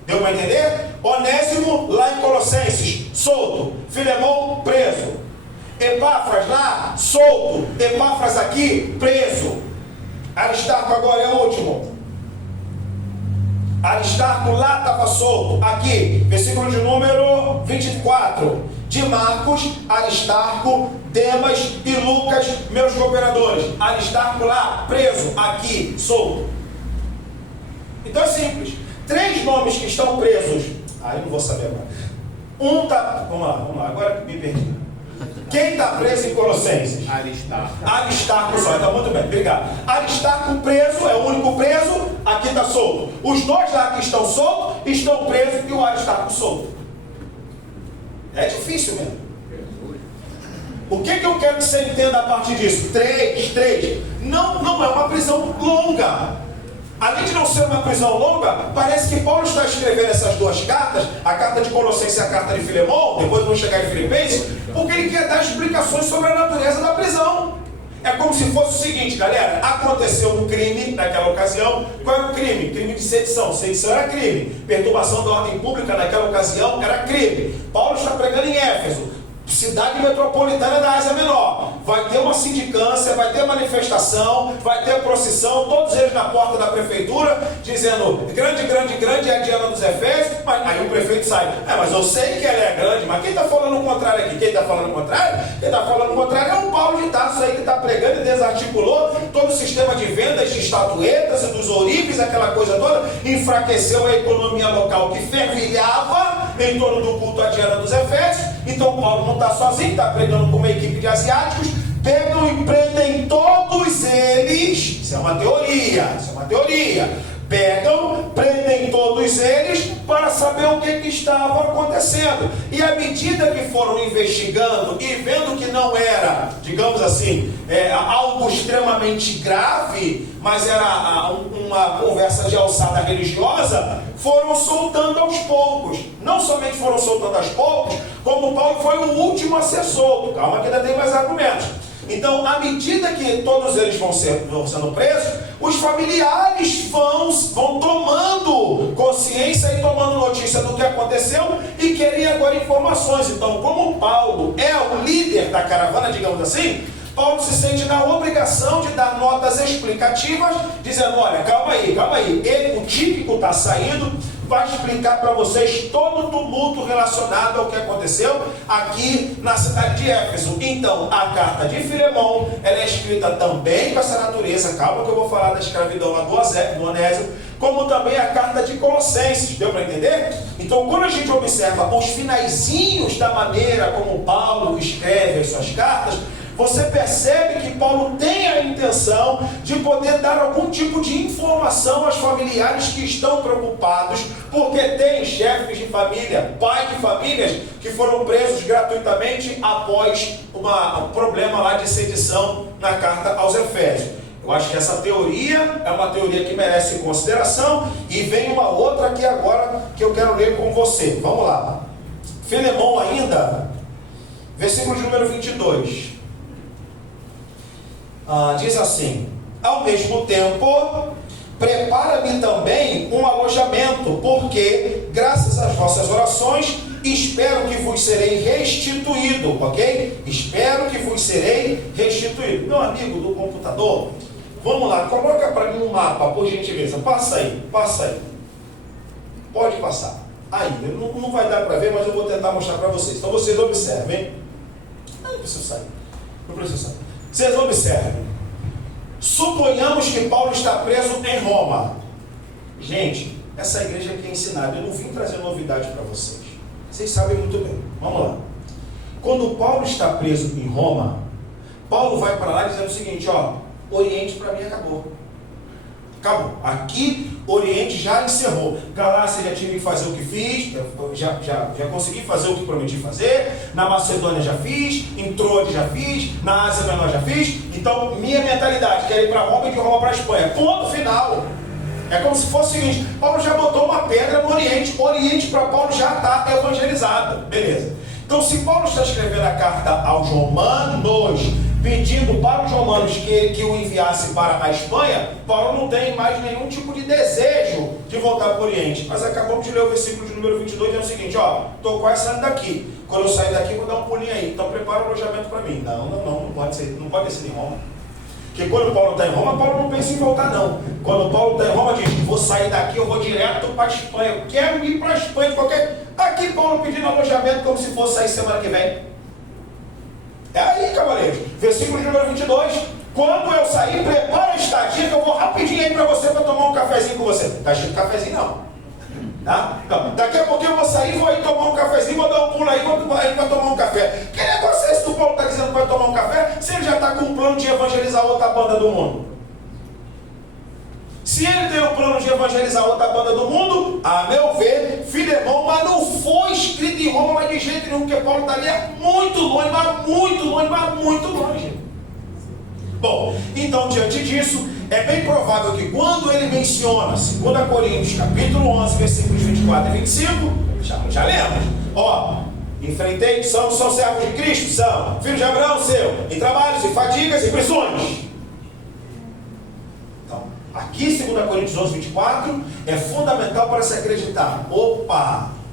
Deu para entender? Onésimo lá em Colossenses solto. Filemão preso. Epáfras lá solto. Epáfras aqui preso. Aristarco agora é o último. Aristarco lá estava solto. Aqui, versículo de número 24. De Marcos, Aristarco, Demas e Lucas, meus cooperadores. Aristarco lá, preso. Aqui, solto. Então é simples. 3 nomes que estão presos. Eu não vou saber agora. Vamos lá. Agora me perdi. Quem está preso em Colossenses? Aristarco só. Então, muito bem, obrigado. Aristarco preso, é o único preso. Aqui está solto. Os 2 lá que estão soltos, estão presos e o Aristarco solto. É difícil mesmo. O que eu quero que você entenda a partir disso? 3. Não é uma prisão longa. Além de não ser uma prisão longa, parece que Paulo está escrevendo essas 2 cartas, a carta de Colossenses e a carta de Filemão, depois vamos chegar em Filipenses, porque ele quer dar explicações sobre a natureza da prisão. É como se fosse o seguinte, galera, aconteceu um crime naquela ocasião. Qual era o crime? Crime de sedição. Sedição era crime. Perturbação da ordem pública naquela ocasião era crime. Paulo está pregando em Éfeso, cidade metropolitana da Ásia Menor. Vai ter uma sindicância, vai ter manifestação, vai ter procissão, todos eles na porta da prefeitura, dizendo, grande é a Diana dos Efésios. Aí o prefeito sai, mas eu sei que ela é grande, mas quem está falando o contrário aqui? Quem está falando o contrário é o Paulo de Tarso aí, que está pregando e desarticulou todo o sistema de vendas de estatuetas e dos ourives, aquela coisa toda, enfraqueceu a economia local que fervilhava em torno do culto a Diana dos Efésios. Então Paulo não está sozinho, está pregando com uma equipe de asiáticos, pegam e prendem todos eles. Isso é uma teoria. Pegam, prendem todos eles para saber o que estava acontecendo. E à medida que foram investigando e vendo que não era, digamos assim, algo extremamente grave, mas era uma conversa de alçada religiosa, foram soltando aos poucos. Não somente foram soltando aos poucos, como Paulo foi o último a ser solto. Calma que ainda tem mais argumentos. Então, à medida que todos eles vão sendo presos, os familiares vão tomando consciência e tomando notícia do que aconteceu e querem agora informações. Então, como Paulo é o líder da caravana, digamos assim, Paulo se sente na obrigação de dar notas explicativas, dizendo, olha, calma aí, o típico está saindo, vai explicar para vocês todo o tumulto relacionado ao que aconteceu aqui na cidade de Éfeso. Então, a carta de Filemão, ela é escrita também com essa natureza, calma que eu vou falar da escravidão lá do Onésimo, como também a carta de Colossenses, deu para entender? Então, quando a gente observa os finaizinhos da maneira como Paulo escreve as suas cartas, você percebe que Paulo tem a intenção de poder dar algum tipo de informação aos familiares que estão preocupados, porque tem chefes de família, pais de famílias que foram presos gratuitamente após um problema lá de sedição na carta aos Efésios. Eu acho que essa teoria é uma teoria que merece consideração, e vem uma outra aqui agora que eu quero ler com você. Vamos lá. Filemão ainda, versículo de número 22. Diz assim: ao mesmo tempo, prepara-me também um alojamento, porque, graças às vossas orações, espero que vos serei restituído, ok? Espero que vos serei restituído. Meu amigo do computador, vamos lá, coloca para mim um mapa, por gentileza. Passa aí. Pode passar. Aí, não vai dar para ver, mas eu vou tentar mostrar para vocês. Então vocês observem. Não preciso sair. Vocês observem. Suponhamos que Paulo está preso em Roma. Gente, essa igreja aqui é ensinada. Eu não vim trazer novidade para vocês. Vocês sabem muito bem. Vamos lá. Quando Paulo está preso em Roma, Paulo vai para lá dizendo o seguinte: Oriente para mim acabou. Aqui, Oriente já encerrou. Galácia já tive que fazer o que fiz, já consegui fazer o que prometi fazer. Na Macedônia já fiz, em Troade já fiz, na Ásia Menor já fiz. Então, minha mentalidade, quero ir para Roma e de Roma para a Espanha. Ponto final. É como se fosse o seguinte: Paulo já botou uma pedra no Oriente. Oriente para Paulo já está evangelizado. Beleza. Então, se Paulo está escrevendo a carta aos Romanos, pedindo para os romanos que o enviasse para a Espanha, Paulo não tem mais nenhum tipo de desejo de voltar para o Oriente. Mas acabamos de ler o versículo de número 22, dizendo o seguinte: estou quase saindo daqui. Quando eu sair daqui, vou dar um pulinho aí. Então prepara o alojamento para mim. Não pode ser, não pode ser em Roma. Porque quando Paulo está em Roma, Paulo não pensa em voltar, não. Quando Paulo está em Roma, diz: vou sair daqui, eu vou direto para a Espanha. Eu quero ir para a Espanha de qualquer... Aqui Paulo pedindo alojamento como se fosse sair semana que vem. É aí, cavaleiros. Versículo de número 22. Quando eu sair, prepara a estadia, que eu vou rapidinho aí para você, para tomar um cafezinho com você. Está escrito cafezinho, não. Tá? Não. Daqui a pouquinho eu vou sair, vou aí tomar um cafezinho, vou dar um pulo aí para tomar um café. Que negócio é esse que o Paulo está dizendo que vai tomar um café, se ele já está com um plano de evangelizar outra banda do mundo? Se ele tem o plano de evangelizar outra banda do mundo, a meu ver, Filemão, mas não foi escrito em Roma, mas de jeito nenhum, porque Paulo está ali muito longe, mas muito longe. Bom, então diante disso, é bem provável que quando ele menciona 2 Coríntios, capítulo 11, versículos 24 e 25, já lemos. Enfrentei, são servos de Cristo, são filhos de Abraão, seu, em trabalhos, em fadigas e prisões. Aqui, 2 Coríntios 11, 24, é fundamental para se acreditar.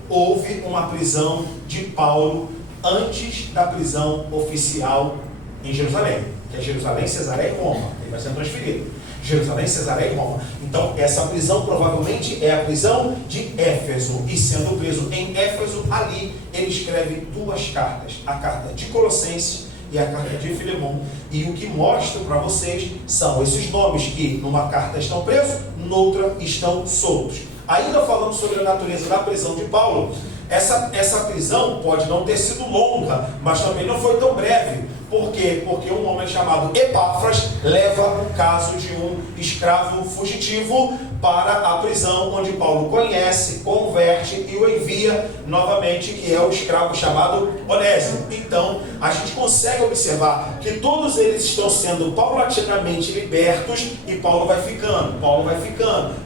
Houve uma prisão de Paulo antes da prisão oficial em Jerusalém, que é Jerusalém, Cesareia e Roma. Ele vai ser transferido. Jerusalém, Cesareia e Roma. Então, essa prisão provavelmente é a prisão de Éfeso. E sendo preso em Éfeso, ali ele escreve 2 cartas. A carta de Colossenses e a carta de Filemão. E o que mostro para vocês são esses nomes que numa carta estão presos, noutra estão soltos. Ainda falando sobre a natureza da prisão de Paulo, essa prisão pode não ter sido longa, mas também não foi tão breve. Por quê? Porque um homem chamado Epáfras leva o caso de um escravo fugitivo para a prisão, onde Paulo conhece, converte e o envia novamente, que é o escravo chamado Onésimo. Então, a gente consegue observar que todos eles estão sendo paulatinamente libertos e Paulo vai ficando.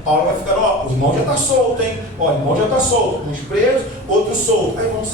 O irmão já está solto, hein? O irmão já está solto. Uns presos, outros soltos. Aí vão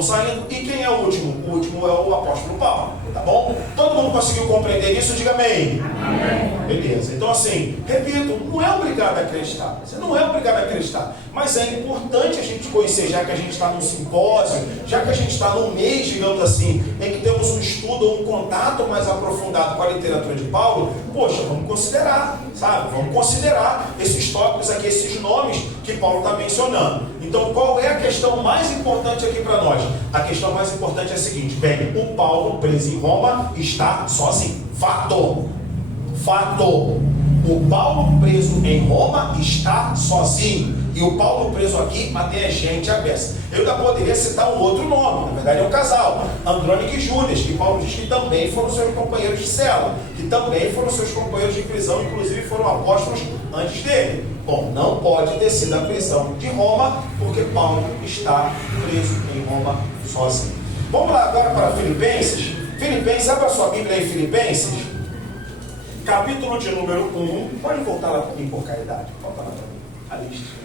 saindo. E quem é o último? O último é o apóstolo Paulo. Tá bom? Todo mundo conseguiu compreender isso? Diga amém. Amém. Beleza. Então assim, repito, não é obrigado a acreditar. Você não é obrigado a acreditar. Mas é importante a gente conhecer, já que a gente está num simpósio, já que a gente está num mês, digamos assim, em que temos um estudo, um contato mais aprofundado com a literatura de Paulo. Poxa, vamos considerar, sabe? Vamos considerar esses tópicos aqui, esses nomes que Paulo está mencionando. Então, qual é a questão mais importante aqui para nós? A questão mais importante é a seguinte: bem, o Paulo preso em Roma está sozinho. Fato. O Paulo preso em Roma está sozinho. E o Paulo preso aqui mantém a gente à beça. Eu ainda poderia citar um outro nome, na verdade é um casal, Andrônico e Júnias, que Paulo diz que também foram seus companheiros de cela, que também foram seus companheiros de prisão, inclusive foram apóstolos antes dele. Bom, não pode ter sido a prisão de Roma, porque Paulo está preso em Roma sozinho. Vamos lá agora para Filipenses. Filipenses, abra sua Bíblia em Filipenses, capítulo de número 1. Pode voltar lá para mim por caridade. Volta lá para mim, a lista.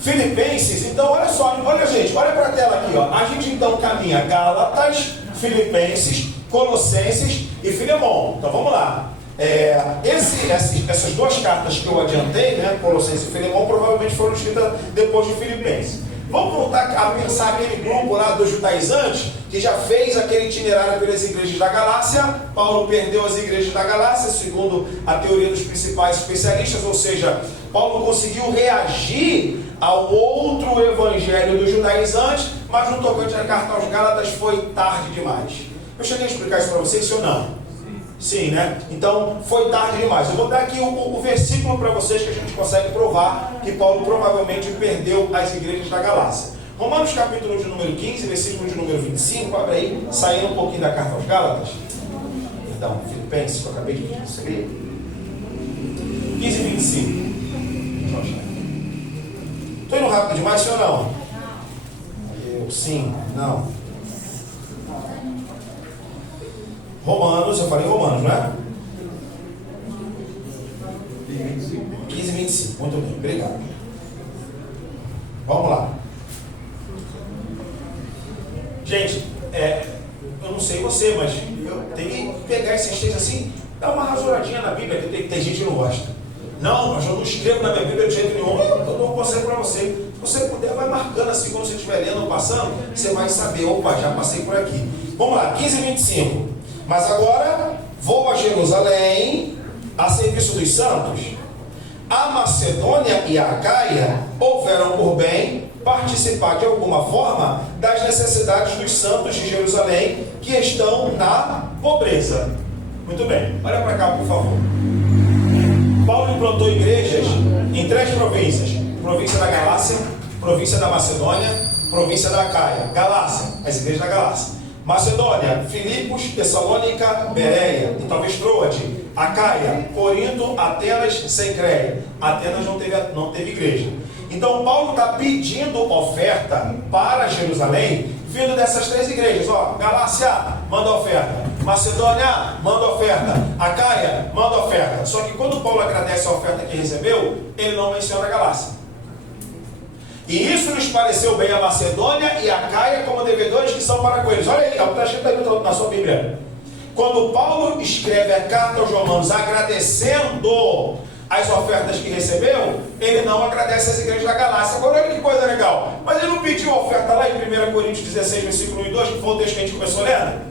Filipenses, então olha só, olha gente, olha para a tela aqui, ó. A gente então caminha Gálatas, Filipenses, Colossenses e Filemão. Então vamos lá. Essas duas cartas que eu adiantei, né, Colossenses e Filemão, provavelmente foram escritas depois de Filipenses. Vamos voltar a pensar aquele grupo lá dos judaizantes, que já fez aquele itinerário pelas igrejas da Galácia. Paulo perdeu as igrejas da Galácia, segundo a teoria dos principais especialistas, ou seja, Paulo conseguiu reagir ao outro evangelho dos judaizantes, mas no tocante à carta aos Gálatas foi tarde demais. Eu cheguei a explicar isso para vocês, sim ou não? Sim, né? Então, foi tarde demais. Eu vou dar aqui o versículo para vocês que a gente consegue provar que Paulo provavelmente perdeu as igrejas da Galácia. Romanos capítulo de número 15, versículo de número 25, abre aí, saindo um pouquinho da carta aos Gálatas. Perdão, Filipenses, que eu acabei de escrever. 15 e 25. Estou indo rápido demais, sim ou não? Eu, sim, não. Romanos, eu falei Romanos, não é? 15 e 25, muito bem, obrigado. Vamos lá. Gente, eu não sei você, mas eu tenho que pegar esses textos assim, dar uma rasuradinha na Bíblia, que tem gente que não gosta. Não, mas eu não escrevo na minha Bíblia de jeito nenhum. Eu dou um conselho para você. Se você puder, vai marcando assim, quando você estiver lendo ou passando, você vai saber, opa, já passei por aqui. Vamos lá, 15 e 25. Mas agora vou a Jerusalém a serviço dos santos. A Macedônia e a Acaia houveram por bem participar de alguma forma das necessidades dos santos de Jerusalém que estão na pobreza. Muito bem, olha para cá, por favor. Paulo implantou igrejas em 3 províncias: província da Galácia, província da Macedônia, província da Acaia. Galácia, as igrejas da Galácia. Macedônia, Filipos, Tessalônica, Bereia e talvez Troade. Acaia, Corinto, Atenas, Cencreia. Atenas não teve igreja. Então Paulo está pedindo oferta para Jerusalém, vindo dessas 3 igrejas. Ó, Galácia, manda oferta. Macedônia, manda oferta. Acaia, manda oferta. Só que quando Paulo agradece a oferta que recebeu, ele não menciona a Galácia. E isso lhes pareceu bem a Macedônia e a Acaia como devedores que são para com eles. Olha aí, está escrito aí na sua Bíblia. Quando Paulo escreve a carta aos Romanos agradecendo as ofertas que recebeu, ele não agradece às igrejas da Galácia. Agora olha que coisa legal. Mas ele não pediu oferta lá em 1 Coríntios 16, versículo 1 e 2, que foi o texto que a gente começou lendo?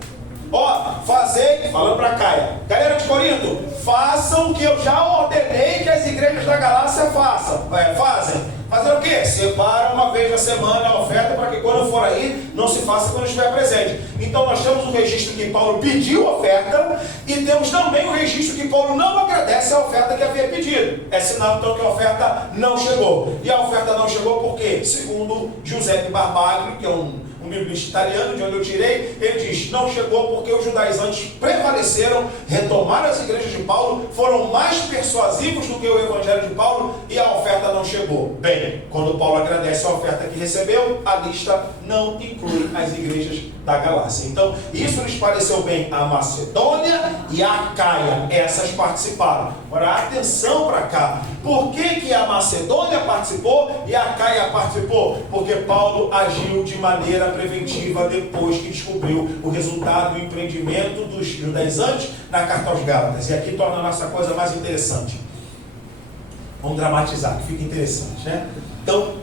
Ó, fazei, falando para Acaia, galera de Corinto, façam o que eu já ordenei que as igrejas da Galácia fazem. Fazer o quê? Separa uma vez na semana a oferta para que quando eu for aí, não se faça quando estiver presente. Então nós temos o registro que Paulo pediu oferta e temos também o registro que Paulo não agradece a oferta que havia pedido. É sinal então que a oferta não chegou. E a oferta não chegou por quê? Segundo Giuseppe Barbaglio, que é um biblista italiano, de onde eu tirei, ele diz: não chegou porque os judaizantes prevaleceram, retomaram as igrejas de Paulo, foram mais persuasivos do que o evangelho de Paulo e a oferta não chegou. Bem, quando Paulo agradece a oferta que recebeu, a lista não inclui as igrejas da Galácia. Então, isso lhes pareceu bem a Macedônia e a Acaia, essas participaram. Agora, atenção para cá. Por que a Macedônia participou e a Acaia participou? Porque Paulo agiu de maneira preventiva depois que descobriu o resultado do empreendimento dos judaizantes na carta aos Gálatas. E aqui torna a nossa coisa mais interessante. Vamos dramatizar, que fica interessante, né? Então,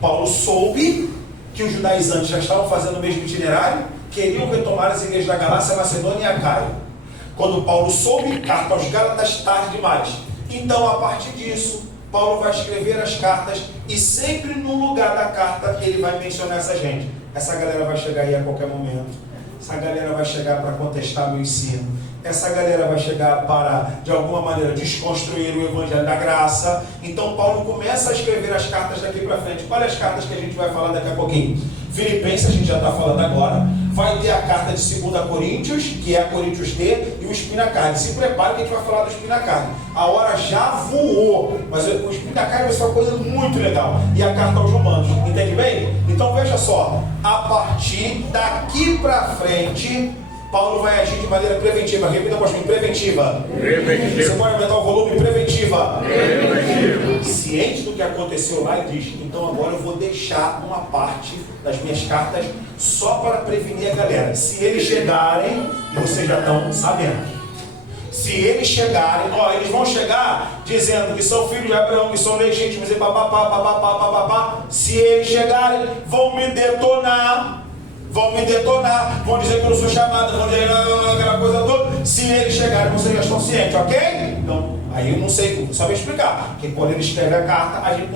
Paulo soube que os judaizantes já estavam fazendo o mesmo itinerário, queriam retomar as igrejas da Galácia, Macedônia e Acaia. Quando Paulo soube, carta aos Gálatas, tarde demais. Então, a partir disso, Paulo vai escrever as cartas e sempre no lugar da carta ele vai mencionar essa gente. Essa galera vai chegar aí a qualquer momento. essa galera vai chegar para contestar meu ensino. Essa galera vai chegar para, de alguma maneira, desconstruir o Evangelho da Graça. Então Paulo começa a escrever as cartas daqui para frente. Olha as cartas que a gente vai falar daqui a pouquinho. Filipenses, a gente já está falando agora. Vai ter a carta de 2 Coríntios, que é a Coríntios D, e o Espinha-Carne. Se prepare que a gente vai falar do Espinha-Carne. A hora já voou, mas o Espinha-Carne vai ser uma coisa muito legal. E a carta aos Romanos, entende bem? Então veja só, a partir daqui para frente, Paulo vai agir de maneira preventiva. Repita para mim, preventiva. Preventiva. Você pode aumentar o volume, preventiva. Preventiva. Ciente do que aconteceu lá, ele diz, então agora eu vou deixar uma parte das minhas cartas só para prevenir a galera. Se eles chegarem, vocês já estão sabendo. Se eles chegarem, eles vão chegar dizendo que são filhos de Abraão, que são legítimos e papapá. Se eles chegarem, vão me detonar, vão dizer que eu não sou chamado, vão dizer aquela coisa toda. Se eles chegarem, vocês já estão cientes, ok? Então, aí eu não sei, só vou explicar. Porque quando ele escreve a carta, a gente,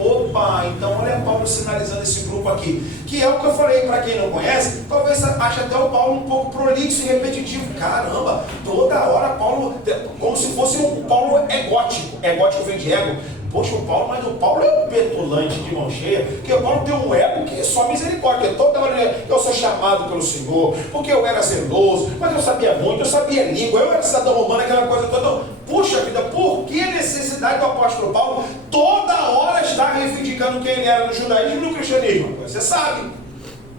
então olha Paulo sinalizando esse grupo aqui. Que é o que eu falei, para quem não conhece, talvez ache até o Paulo um pouco prolixo e repetitivo. Caramba, toda hora Paulo, como se fosse um Paulo egótico. Egótico vem de ego. Poxa, mas o Paulo é um petulante de mão cheia, porque o Paulo tem um ego que é só misericórdia. Toda hora eu sou chamado pelo Senhor, porque eu era zeloso, mas eu sabia muito, eu sabia língua, eu era cidadão romano, aquela coisa toda. Puxa vida, por que a necessidade do apóstolo Paulo toda hora estar reivindicando quem ele era no judaísmo e no cristianismo? Você sabe.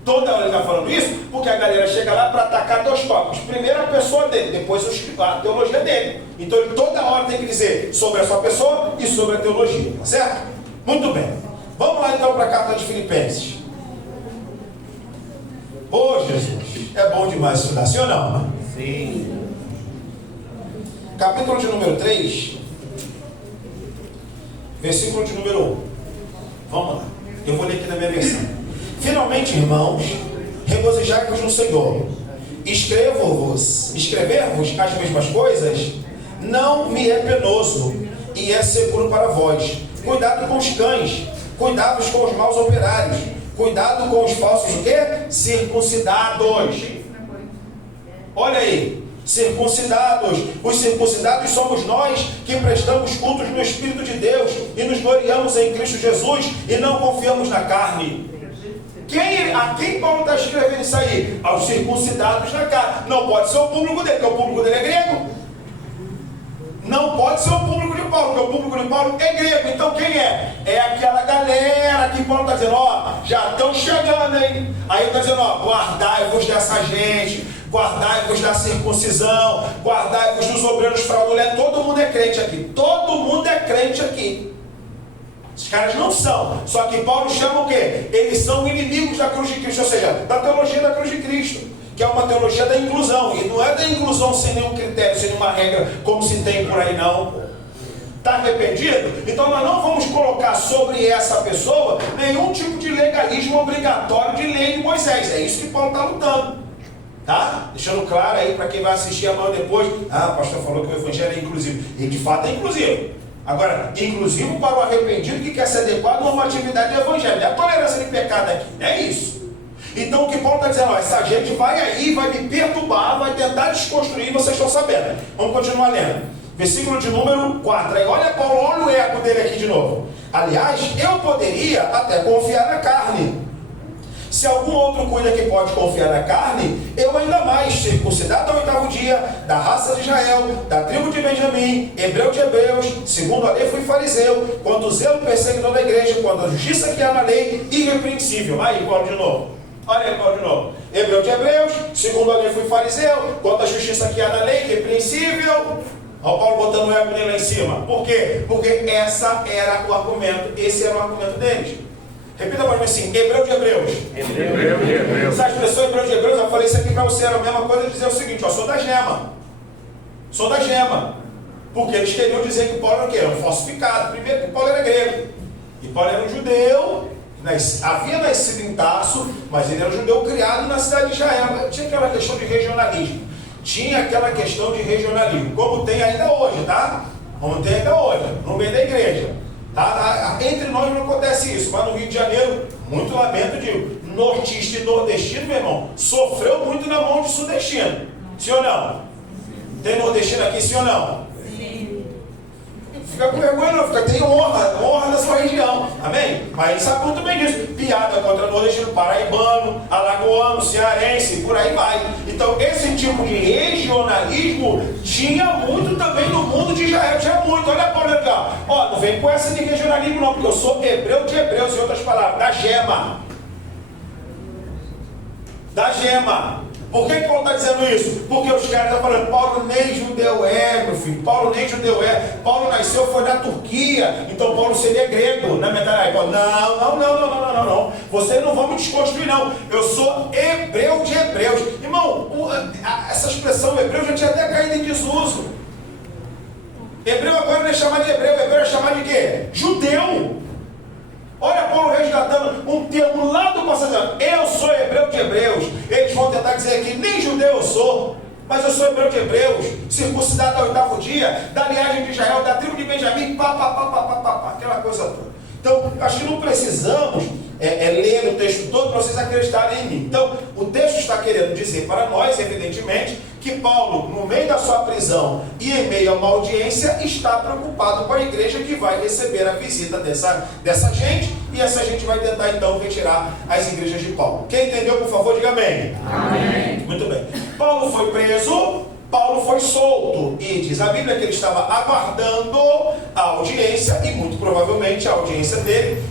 Toda hora ele está falando isso, porque a galera chega lá para atacar dois tópicos. Primeiro a pessoa dele, depois a teologia dele. Então ele toda hora tem que dizer sobre a sua pessoa e sobre a teologia, tá certo? Muito bem. Vamos lá então para a carta de Filipenses. Jesus, é bom demais estudar, sim ou não? Sim. Capítulo de número 3, versículo de número 1. Vamos lá. Eu vou ler aqui na minha versão. Finalmente, irmãos, regozijai-vos no Senhor. Escrever-vos as mesmas coisas não me é penoso e é seguro para vós. Cuidado com os cães, cuidado com os maus operários, cuidado com os falsos o quê? Circuncidados. Olha aí, circuncidados. Os circuncidados somos nós que prestamos cultos no Espírito de Deus e nos gloriamos em Cristo Jesus e não confiamos na carne. A quem Paulo está escrevendo isso aí? Aos circuncidados na carne. Não pode ser o público dele, porque o público dele é grego. Não pode ser o público de Paulo, porque o público de Paulo é grego. Então quem é? É aquela galera que Paulo está dizendo, já estão chegando, hein? Aí ele está dizendo, guardai-vos dessa gente, guardai-vos da circuncisão, guardai-vos dos obreiros fraudulentos. Todo mundo é crente aqui. Todo mundo é crente aqui. Os caras não são, só que Paulo chama o quê? Eles são inimigos da cruz de Cristo, ou seja, da teologia da cruz de Cristo, que é uma teologia da inclusão, e não é da inclusão sem nenhum critério, sem nenhuma regra, como se tem por aí não. Está arrependido? Então nós não vamos colocar sobre essa pessoa nenhum tipo de legalismo obrigatório de lei de Moisés, é isso que Paulo está lutando. Tá? Deixando claro aí para quem vai assistir amanhã depois, o pastor falou que o evangelho é inclusivo, e de fato é inclusivo. Agora, inclusive para o arrependido que quer se adequar a uma atividade evangélica. É a tolerância de pecado aqui, é isso. Então o que Paulo está dizendo, essa gente vai aí, vai me perturbar, vai tentar desconstruir, vocês estão sabendo. Vamos continuar lendo. Versículo de número 4. Aí olha Paulo, olha o eco dele aqui de novo. Aliás, eu poderia até confiar na carne. Se algum outro cuida que pode confiar na carne, eu ainda mais, circuncidado ao 8º dia, da raça de Israel, da tribo de Benjamim, hebreu de hebreus, segundo a lei fui fariseu, quanto zelo perseguidor da igreja, quanto a justiça que há na lei, irrepreensível. Aí, Paulo de novo. Olha aí, Paulo de novo. Hebreu de hebreus, segundo a lei fui fariseu, quanto a justiça que há na lei, irrepreensível. Olha o Paulo botando o ego dele lá em cima. Por quê? Porque essa era o argumento, esse era o argumento deles. Repita para mim assim, hebreu de hebreus. Hebreu de hebreus. Essa expressão hebreu de hebreus, eu falei isso aqui para você, era a mesma coisa de dizer o seguinte, sou da gema. Sou da gema. Porque eles queriam dizer que Paulo era o quê? Era um falsificado. Primeiro que Paulo era grego. E Paulo era um judeu, havia nascido em Tarso, mas ele era um judeu criado na cidade de Israel. Tinha aquela questão de regionalismo. Como tem ainda hoje, tá? Como tem ainda hoje, no meio da igreja. Entre nós não acontece isso, mas no Rio de Janeiro, muito lamento, digo, nortista e nordestino, meu irmão, sofreu muito na mão de sudestino. Sim ou não? Tem nordestino aqui, sim ou não? Fica com vergonha não, tem honra da sua região, amém? Mas ele sabe muito bem disso, piada contra nordestino, paraibano, alagoano, cearense, por aí vai. Então esse tipo de regionalismo tinha muito também no mundo de Israel, tinha muito. Olha Paulo legal, ó, não vem com essa de regionalismo não, porque eu sou hebreu de hebreus, em outras palavras, da gema. Da gema. Por que Paulo está dizendo isso? Porque os caras estão falando, Paulo nem judeu é, meu filho. Paulo nem judeu é. Paulo nasceu, foi na Turquia. Então Paulo seria grego. Na metade. Não. Vocês não vão me desconstruir, não. Eu sou hebreu de hebreus. Irmão, essa expressão hebreu já tinha até caído em desuso. Hebreu agora não é chamado de hebreu. Hebreu é chamado de quê? Judeu. Olha Paulo resgatando um termo lá do passado. Eu sou hebreu de hebreus. Eles vão tentar dizer que nem judeu eu sou, mas eu sou hebreu de hebreus, circuncidado ao 8º dia, da linhagem de Israel, da tribo de Benjamim, aquela coisa toda. Então, acho que não precisamos ler o texto todo para vocês acreditarem em mim. Então, o texto está querendo dizer para nós, evidentemente, que Paulo, no meio da sua prisão e em meio a uma audiência, está preocupado com a igreja que vai receber a visita dessa gente, e essa gente vai tentar então retirar as igrejas de Paulo. Quem entendeu, por favor, diga amém. Amém. Muito bem. Paulo foi preso, Paulo foi solto, e diz a Bíblia que ele estava aguardando a audiência, e muito provavelmente a audiência dele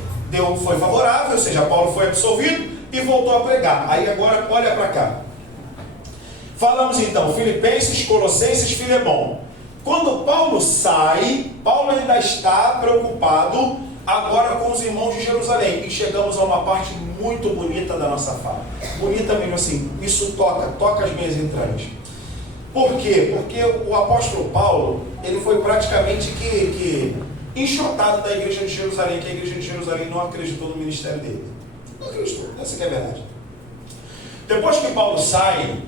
foi favorável, ou seja, Paulo foi absolvido e voltou a pregar. Aí agora olha para cá. Falamos então Filipenses, Colossenses, Filemão. Quando Paulo sai, Paulo ainda está preocupado agora com os irmãos de Jerusalém. E chegamos a uma parte muito bonita da nossa fala. Bonita mesmo assim, isso toca as minhas entranhas. Por quê? Porque o apóstolo Paulo, ele foi praticamente que enxotado da igreja de Jerusalém, que a igreja de Jerusalém não acreditou no ministério dele. Não acreditou, essa que é a verdade. Depois que Paulo sai,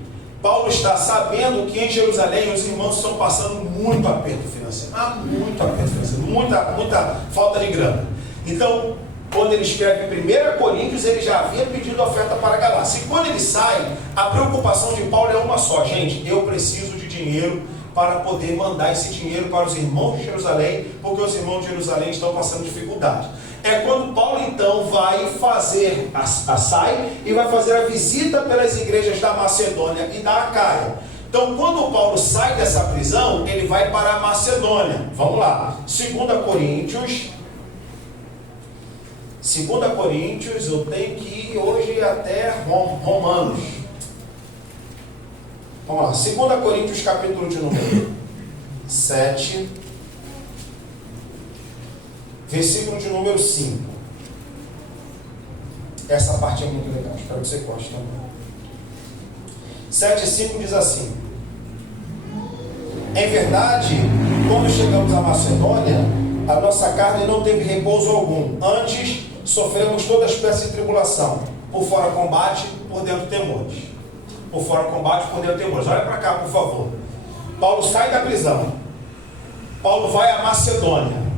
Paulo está sabendo que em Jerusalém os irmãos estão passando muito aperto financeiro. Muito aperto financeiro, muita falta de grana. Então, quando ele escreve 1 Coríntios, ele já havia pedido oferta para a Galácia. E quando ele sai, a preocupação de Paulo é uma só. Gente, eu preciso de dinheiro para poder mandar esse dinheiro para os irmãos de Jerusalém, porque os irmãos de Jerusalém estão passando dificuldade. É quando Paulo então vai fazer, sai e vai fazer a visita pelas igrejas da Macedônia e da Acaia. Então quando Paulo sai dessa prisão, ele vai para a Macedônia. Vamos lá, 2 Coríntios, eu tenho que ir hoje até Romanos. Vamos lá, 2 Coríntios capítulo de número 7, versículo de número 5. Essa parte é muito legal, espero que você goste também. 7,5 diz assim: em verdade, quando chegamos à Macedônia, a nossa carne não teve repouso algum. Antes, sofremos toda espécie de tribulação. Por fora combate, por dentro temores. Por fora combate, por dentro temores. Olha para cá, por favor. Paulo sai da prisão. Paulo vai à Macedônia.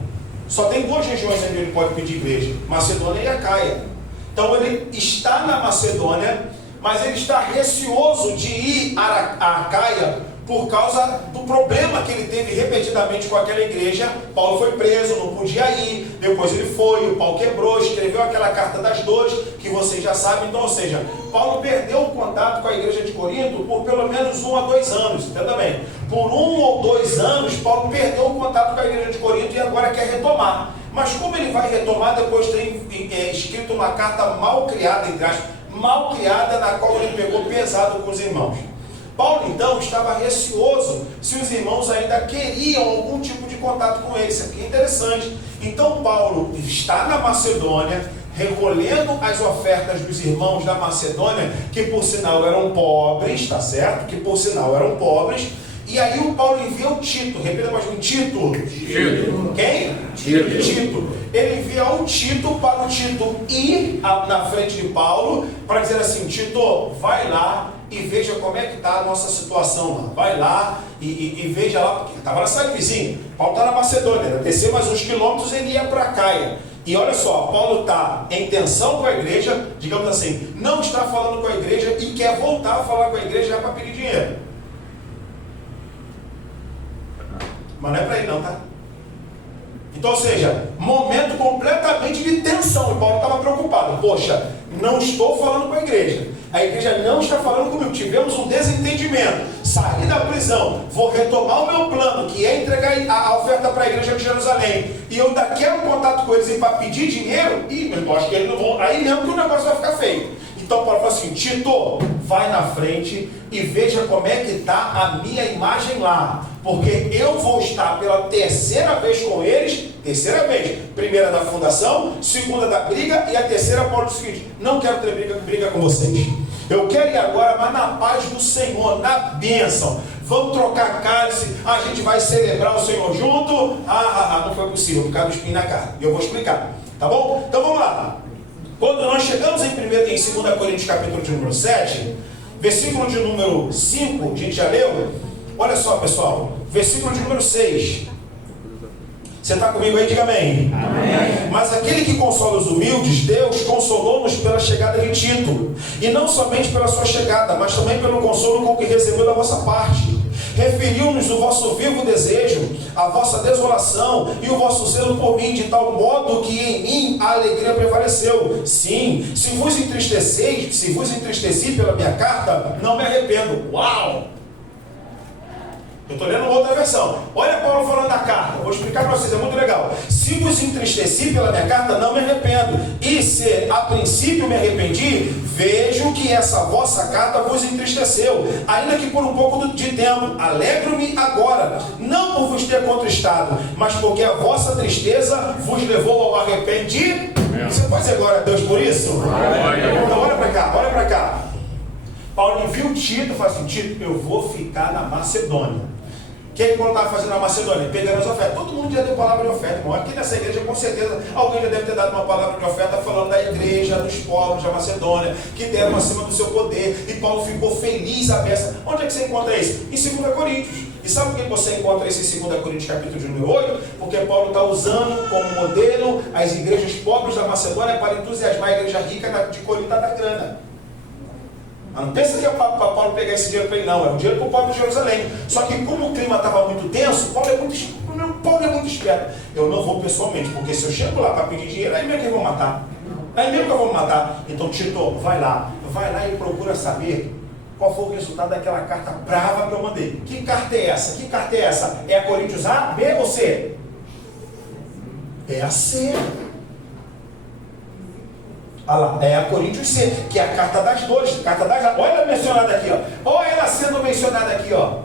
Só tem duas regiões onde ele pode pedir igreja: Macedônia e Acaia. Então ele está na Macedônia, mas ele está receoso de ir a Acaia por causa do problema que ele teve repetidamente com aquela igreja. Paulo foi preso, não podia ir, depois ele foi, o pau quebrou, escreveu aquela carta das dores, que vocês já sabem. Então, ou seja, Paulo perdeu o contato com a igreja de Corinto por pelo menos 1 a 2 anos, entenda bem. Por 1 ou 2 anos, Paulo perdeu o contato com a igreja de Corinto e agora quer retomar. Mas como ele vai retomar, depois tem escrito uma carta mal criada, entre aspas, mal criada, na qual ele pegou pesado com os irmãos. Paulo então estava receoso se os irmãos ainda queriam algum tipo de contato com ele. Isso aqui é interessante. Então Paulo está na Macedônia, recolhendo as ofertas dos irmãos da Macedônia, que por sinal eram pobres, tá certo? Que por sinal eram pobres, E aí o Paulo envia o Tito, repita mais um, Tito. Tito. Quem? Tito. Ele envia o Tito para o Tito ir na frente de Paulo, para dizer assim, Tito, vai lá e veja como é que está a nossa situação lá. Vai lá e veja lá, porque estava na cidade vizinha. Paulo está na Macedônia, ia descer mais uns quilômetros e ele ia para Caia. E olha só, Paulo está em tensão com a igreja, digamos assim, não está falando com a igreja e quer voltar a falar com a igreja já para pedir dinheiro. Mas não é para ele não, tá? Então, ou seja, momento completamente de tensão. E Paulo estava preocupado. Poxa, não estou falando com a igreja não está falando comigo. Tivemos um desentendimento. Saí da prisão, vou retomar o meu plano, que é entregar a oferta para a igreja de Jerusalém. E eu ainda quero contato com eles para pedir dinheiro. E eu acho que eles não vão. Aí mesmo que o negócio vai ficar feio. Então Paulo fala assim, Tito, vai na frente e veja como é que está a minha imagem lá. Porque eu vou estar pela terceira vez com eles, terceira vez, primeira da fundação, segunda da briga e a terceira Paulo diz o seguinte, não quero ter briga com vocês. Eu quero ir agora, mas na paz do Senhor, na bênção. Vamos trocar cálice, a gente vai celebrar o Senhor junto. Não foi possível, por causa do espinho na cara. E eu vou explicar, tá bom? Então vamos lá. Quando nós chegamos em 2 Coríntios capítulo de número 7, versículo de número 5, a gente já leu? Olha só, pessoal, versículo de número 6. Você está comigo aí? Diga amém. Amém. Mas aquele que consola os humildes, Deus consolou-nos pela chegada de Tito. E não somente pela sua chegada, mas também pelo consolo com que recebeu da vossa parte. Referiu-nos o vosso vivo desejo, a vossa desolação e o vosso zelo por mim, de tal modo que em mim a alegria prevaleceu. Sim, se vos entristeci pela minha carta, não me arrependo. Uau! Eu estou lendo outra versão. Olha Paulo falando da carta. Vou explicar para vocês, é muito legal. Se vos entristeci pela minha carta, não me arrependo. E se a princípio me arrependi, vejo que essa vossa carta vos entristeceu, ainda que por um pouco de tempo. Alegro-me agora, não por vos ter contristado, mas porque a vossa tristeza vos levou ao arrependimento. Você pode dizer glória a Deus por isso? Então olha para cá. Paulo envia o Tito e fala assim, Tito, eu vou ficar na Macedônia. O que Paulo estava fazendo na Macedônia? Pegando as ofertas. Todo mundo já deu palavra de oferta, irmão. Aqui nessa igreja, com certeza, alguém já deve ter dado uma palavra de oferta falando da igreja, dos pobres da Macedônia, que deram acima do seu poder. E Paulo ficou feliz à beça. Onde é que você encontra isso? Em 2 Coríntios. E sabe por que você encontra isso em 2 Coríntios, capítulo de número 8? Porque Paulo está usando como modelo as igrejas pobres da Macedônia para entusiasmar a igreja rica de Corinto da grana. Mas não pensa que é para Paulo pegar esse dinheiro para ele, não. É um dinheiro para o povo de Jerusalém. Só que como o clima estava muito tenso, Paulo é muito esperto. Eu não vou pessoalmente, porque se eu chego lá para pedir dinheiro, aí mesmo que eu vou matar. Aí mesmo que eu vou matar. Então, Tito, vai lá e procura saber qual foi o resultado daquela carta brava que eu mandei. Que carta é essa? É a Coríntios A, B ou C? É a C. Olha lá, é a Coríntios C, que é a carta das dores, olha ela mencionada aqui, ó. Olha ela sendo mencionada aqui, ó.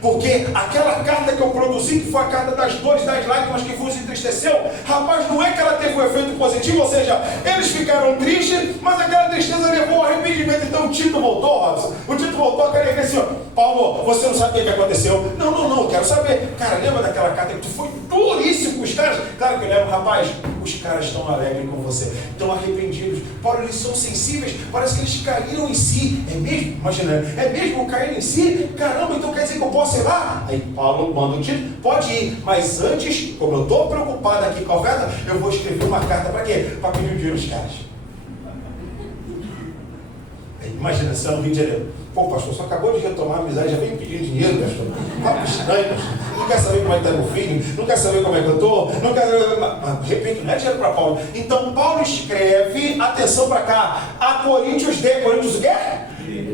Porque aquela carta que eu produzi, que foi a carta das dores, das lágrimas que vos entristeceu, rapaz, não é que ela teve um efeito positivo, ou seja, eles ficaram tristes, mas aquela tristeza levou ao arrependimento. Então o Tito voltou, Robson. O Tito voltou, queria ver assim, ó, Paulo, você não sabe o que aconteceu? Não, eu quero saber. Cara, lembra daquela carta que tu foi duríssimo com os caras? Claro que eu lembro, rapaz, os caras estão alegres com você, estão arrependidos. Paulo, eles são sensíveis, parece que eles caíram em si. É mesmo? Imagina, é mesmo cair em si? Caramba, então quer dizer que eu posso ir lá? Aí Paulo manda o Tito, pode ir, mas antes, como eu estou preocupado aqui com a oferta, eu vou escrever uma carta para quê? Para pedir o dinheiro dos caras. Aí, imagina, você no Rio de Janeiro. Pô, pastor, só acabou de retomar a amizade, já vem pedindo dinheiro, pastor. Papo estranho, pastor. Não quer saber como é que está meu filho, não quer saber como é que eu estou, não quer saber. Mas, repito, não é dinheiro para Paulo. Então, Paulo escreve, atenção para cá, a Coríntios D. Coríntios o quê?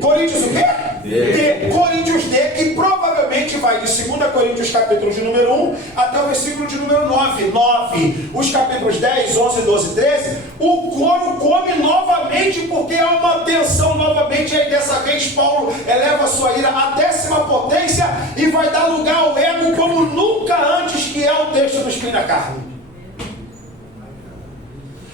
Coríntios o quê? D. Coríntios D, que provavelmente vai de 2 Coríntios capítulo de número 1 até o versículo de número 9. Os capítulos 10, 11, 12, 13, o coro come novamente, porque há uma tensão novamente, e aí dessa vez Paulo eleva a sua ira à 10ª potência e vai dar lugar ao ego como nunca antes, que é o texto do espinho na carne.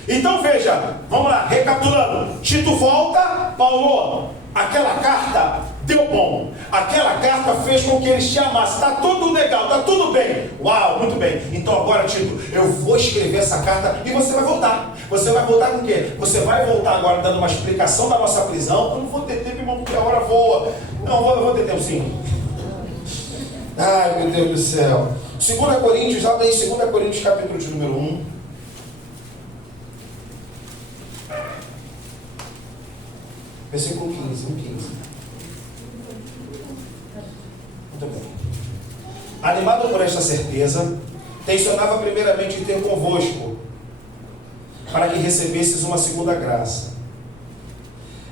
Então veja, vamos lá, recapitulando. Tito volta, Paulo, aquela carta deu bom. Aquela carta fez com que eles te amassem. Está tudo legal, está tudo bem. Uau, muito bem. Então agora, Tito, eu vou escrever essa carta e você vai voltar. Você vai voltar com o quê? Você vai voltar agora dando uma explicação da nossa prisão. Eu não vou ter tempo, irmão, porque a hora voa. Não, eu vou ter tempo sim. Ai, meu Deus do céu. 2 Coríntios, abre aí 2 Coríntios, capítulo de número 1. Versículo 15, 1:15. Muito bem. Animado por esta certeza, tensionava primeiramente em ter convosco, para que recebesses uma segunda graça.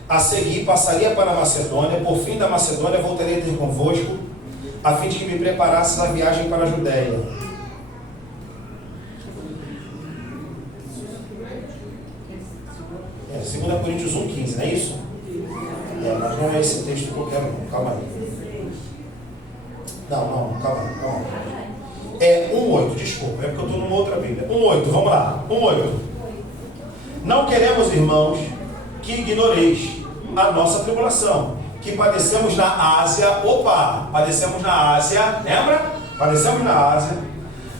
A seguir, passaria para a Macedônia, por fim da Macedônia voltarei a ter convosco, a fim de que me preparasses a viagem para a Judéia. É, 2 Coríntios 1:15, não é isso? Mas não é esse texto que eu quero, não. Calma aí. Não, calma aí. É 1:8, desculpa, é porque eu estou numa outra Bíblia. 1:8, vamos lá. 1:8. Não queremos, irmãos, que ignoreis a nossa tribulação, que padecemos na Ásia. Padecemos na Ásia, lembra? Padecemos na Ásia.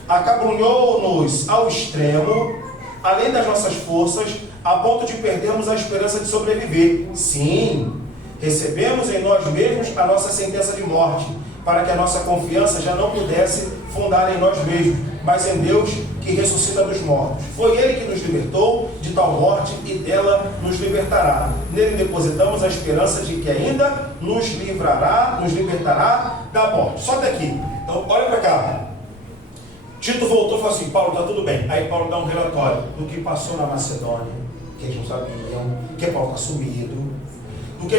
Acabrunhou-nos ao extremo, além das nossas forças, a ponto de perdermos a esperança de sobreviver. Sim, recebemos em nós mesmos a nossa sentença de morte, para que a nossa confiança já não pudesse fundar em nós mesmos, mas em Deus que ressuscita dos mortos. Foi Ele que nos libertou de tal morte e dela nos libertará. Nele depositamos a esperança de que ainda nos libertará da morte. Só até aqui. Então, olha para cá. Tito voltou e falou assim: Paulo, está tudo bem. Aí Paulo dá um relatório do que passou na Macedônia, que eles não sabiam, que Paulo está sumido, do que